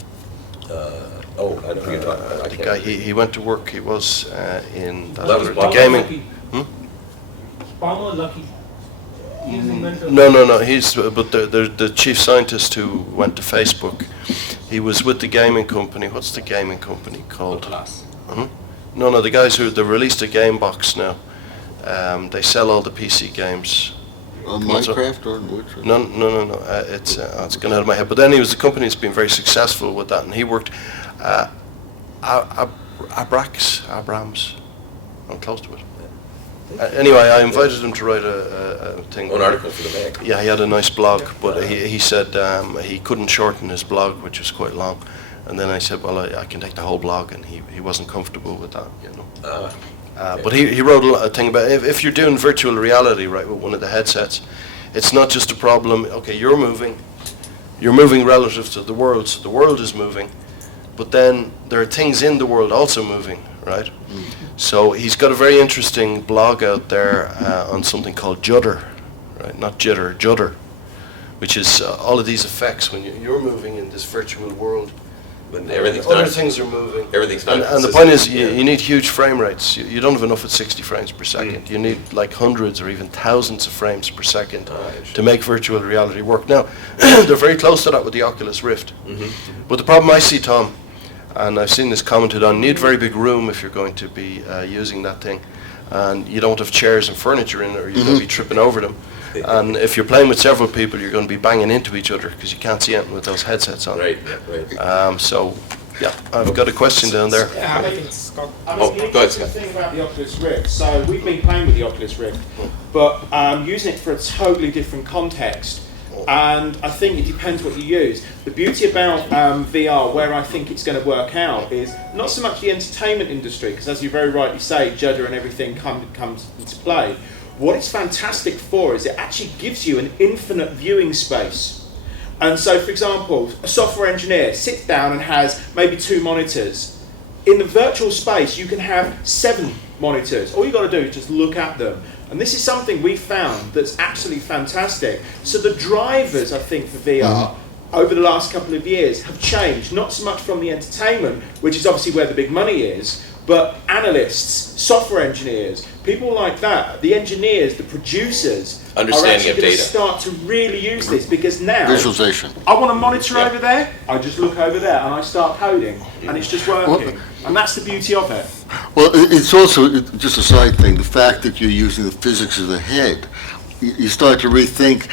I know who you're talking about. I The can't- guy, he went to work, he was in That was the Bob. gaming. Lucky. Palmer Lucky. He's the inventor. No, he's, but the chief scientist who went to Facebook, he was with the gaming company. What's the gaming company called? No, the guys they released a game box now. They sell all the PC games. Minecraft or which? No. It's gone out of my head. But then he was the company that's been very successful with that, and he worked. Abrams. I'm close to it. Anyway, I invited him to write a thing. An article for the mag. Yeah, he had a nice blog, but he said he couldn't shorten his blog, which was quite long. And then I said, well, I can take the whole blog, and he wasn't comfortable with that, you know. But he wrote a thing about if you're doing virtual reality, right, with one of the headsets, it's not just a problem. Okay, you're moving relative to the world, so the world is moving, but then there are things in the world also moving, right? So he's got a very interesting blog out there on something called Judder, right? Not jitter, Judder, which is all of these effects when you're moving in this virtual world when everything's Other done. things are moving. Everything's done And the point is, you need huge frame rates. You don't have enough at 60 frames per second. You need like hundreds or even thousands of frames per second to make virtual reality work. Now, they're very close to that with the Oculus Rift. But the problem I see, Tom, and I've seen this commented on, you need very big room if you're going to be using that thing. And you don't have chairs and furniture in it, or you're going to be tripping over them. And if you're playing with several people, you're going to be banging into each other because you can't see anything with those headsets on. Right, right. So, yeah, I've got a question down there. I mean, Oh, the go ahead, interesting Scott. thing about the Oculus Rift, so we've been playing with the Oculus Rift, but using it for a totally different context. And I think it depends what you use. The beauty about VR, where I think it's going to work out, is not so much the entertainment industry, because as you very rightly say, Judder and everything comes into play. What it's fantastic for is it actually gives you an infinite viewing space. And so, for example, a software engineer sits down and has maybe 2 monitors. In the virtual space, you can have 7 monitors. All you've got to do is just look at them. And this is something we found that's absolutely fantastic. So the drivers, I think, for VR over the last couple of years have changed, not so much from the entertainment, which is obviously where the big money is, but analysts, software engineers, people like that, the engineers, the producers, Understanding are actually of going to data. start to really use this, because now Visualization. I want a monitor Yeah. over there, I just look over there and I start coding, and it's just working. And that's the beauty of it. Well, it's also, just a side thing, the fact that you're using the physics of the head, you start to rethink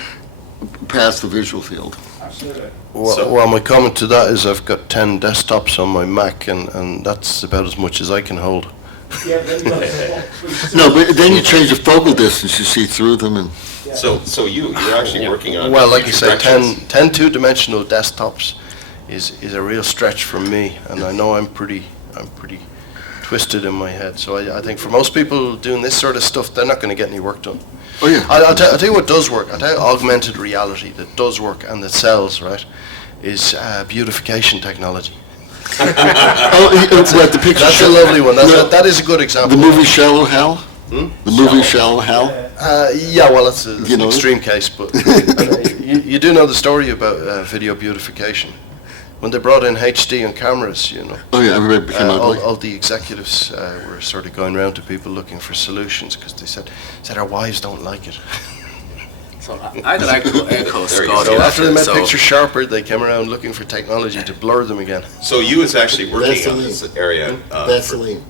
past the visual field. Absolutely. Well, my comment to that is I've got 10 desktops on my Mac, and that's about as much as I can hold. Yeah, then that's No, but then you change the focal distance, you see through them, and So you're actually working on. Well, like you future say, 10 directions. two-dimensional desktops is a real stretch for me, and I know I'm pretty twisted in my head. So I think for most people doing this sort of stuff, they're not going to get any work done. oh yeah. I'll tell you what does work. I'll tell you augmented reality that does work and that sells, right, is beautification technology. What, the picture? That's a lovely one. No, That is a good example. The movie Shallow Hal? The movie Shallow Hal? Yeah, well, that's You an know extreme case, but you do know the story about video beautification. When they brought in HD and cameras, you know, Oh yeah, everybody became ugly. all the executives were sort of going around to people looking for solutions because they said our wives don't like it. So I'd like to echo There you Scott. go. So after they made So- pictures sharper, they came around looking for technology to blur them again. So you is actually working on Vaseline. this area. Vaseline.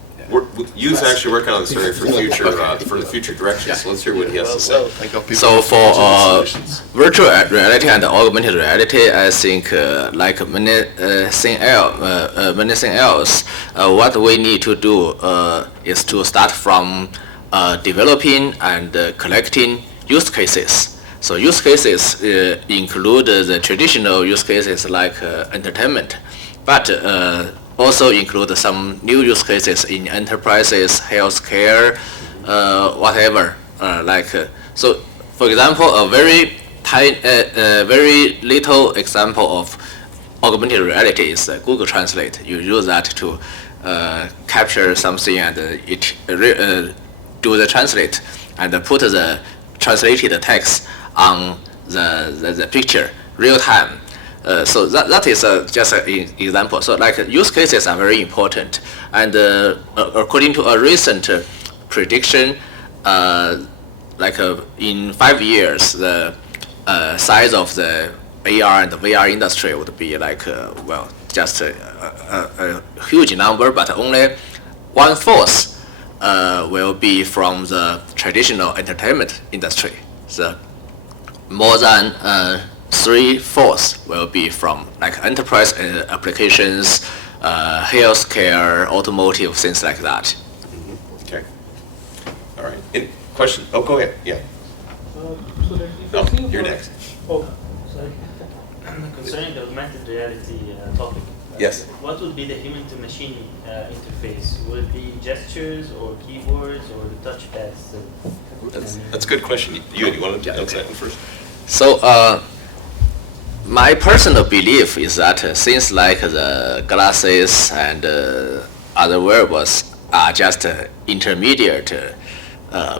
You's actually working on this area for the future directions. So let's hear what he has to say. I got people So for solutions. virtual reality and augmented reality, I think like many thing else, what we need to do is to start from developing and collecting use cases. So use cases include the traditional use cases like entertainment, but also include some new use cases in enterprises, healthcare, whatever. So, for example, a very little example of augmented reality is Google Translate. You use that to capture something and do the translate and put the translated text on the picture real time. So that is just an example. So like use cases are very important, and according to a recent prediction, in 5 years the size of the AR and the VR industry would be just a huge number, but only 1/4 will be from the traditional entertainment industry. So more than 3/4 will be from like enterprise applications, healthcare, automotive, things like that. Okay. All right. Any question? Oh, go ahead. Yeah. So that if No, you see you're for- next. Oh, sorry. Concerning the augmented reality topic, Yes. what would be the human-to-machine interface? Would it be gestures or keyboards or the touchpads? That's a good question. You want to answer that one first? So my personal belief is that things like the glasses and other wearables are just intermediate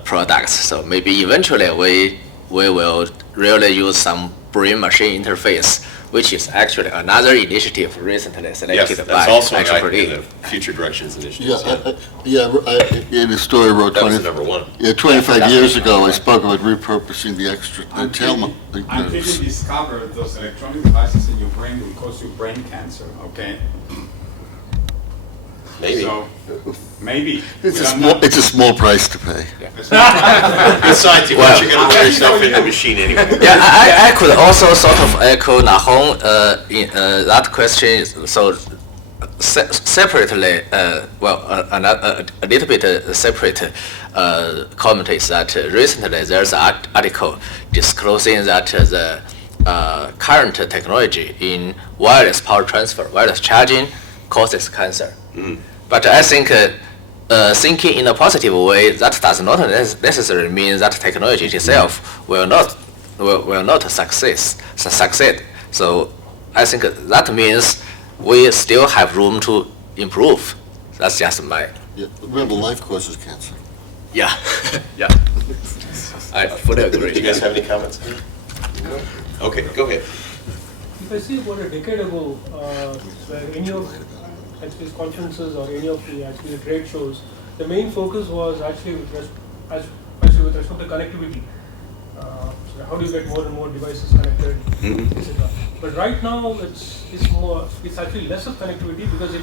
products. So maybe eventually we will really use some brain-machine interface, which is actually another initiative recently Yes, selected that's by also in IEEE. the Future Directions Yeah, initiative. in a story I wrote That was 20, number one. 25 years ago, I spoke about repurposing the extra tail. Until you discover those electronic devices in your brain will cause you brain cancer, okay? Maybe. So, maybe. It's a small price to pay. Besides, you Well, you're going to wear yourself in the machine anyway. Yeah, I could also sort of echo Nahong in that question. So separately, a little bit separate comment is that recently there's an article disclosing that the current technology in wireless power transfer, wireless charging, causes cancer. But I think thinking in a positive way, that does not necessarily mean that technology itself will not succeed. So I think that means we still have room to improve. That's just my. Yeah, remember, life causes cancer. Yeah, yeah. I fully agree. Do you guys have any comments? Okay, go ahead. If I see about a decade ago, where any of these conferences or any of the trade shows, the main focus was actually with respect to connectivity. So how do you get more and more devices connected, etc. But right now it's actually less of connectivity because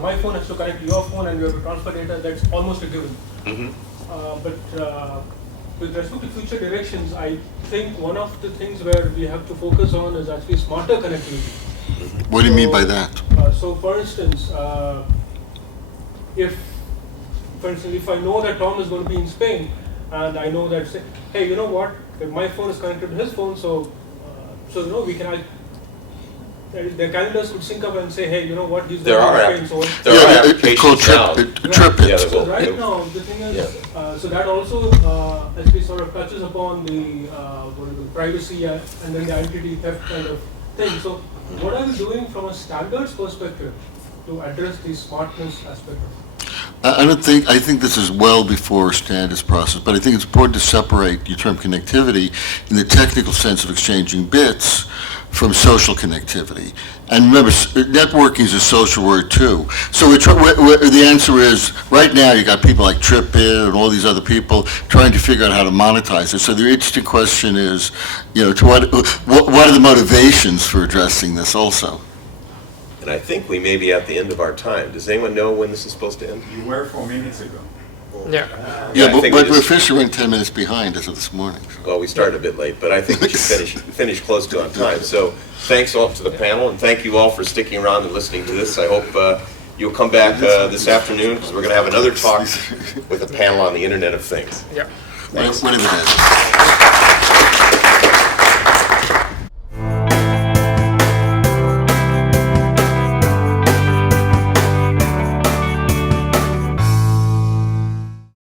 my phone has to connect to your phone and you have to transfer data. That's almost a given. But with respect to future directions, I think one of the things where we have to focus on is actually smarter connectivity. What do you mean by that? So for instance, if I know that Tom is going to be in Spain, and I know that, hey, you know what, if my phone is connected to his phone, so we can, the calendars would sync up and say, hey, you know what, he's There going are to be in Spain, so on. There are It's called applications now. trip Yeah, it. there will. So right now, the thing is, so that also actually sort of touches upon the privacy and then the identity theft kind of thing. So what are we doing from a standards perspective to address the smartness aspect of it? I think this is well before standards process, but I think it's important to separate your term connectivity in the technical sense of exchanging bits from social connectivity. And remember, networking is a social word too. So the answer is, right now you got people like TripIt and all these other people trying to figure out how to monetize it. So the interesting question is, to what are the motivations for addressing this also? And I think we may be at the end of our time. Does anyone know when this is supposed to end? You were 4 minutes ago. Yeah. Yeah, I Yeah, think but we we're just- officially 10 minutes behind as of this morning. Well, we started a bit late, but I think we should finish close to on time. So thanks all to the panel, and thank you all for sticking around and listening to this. I hope you'll come back this afternoon, because we're going to have another talk with a panel on the Internet of Things. Yeah. Whatever it is.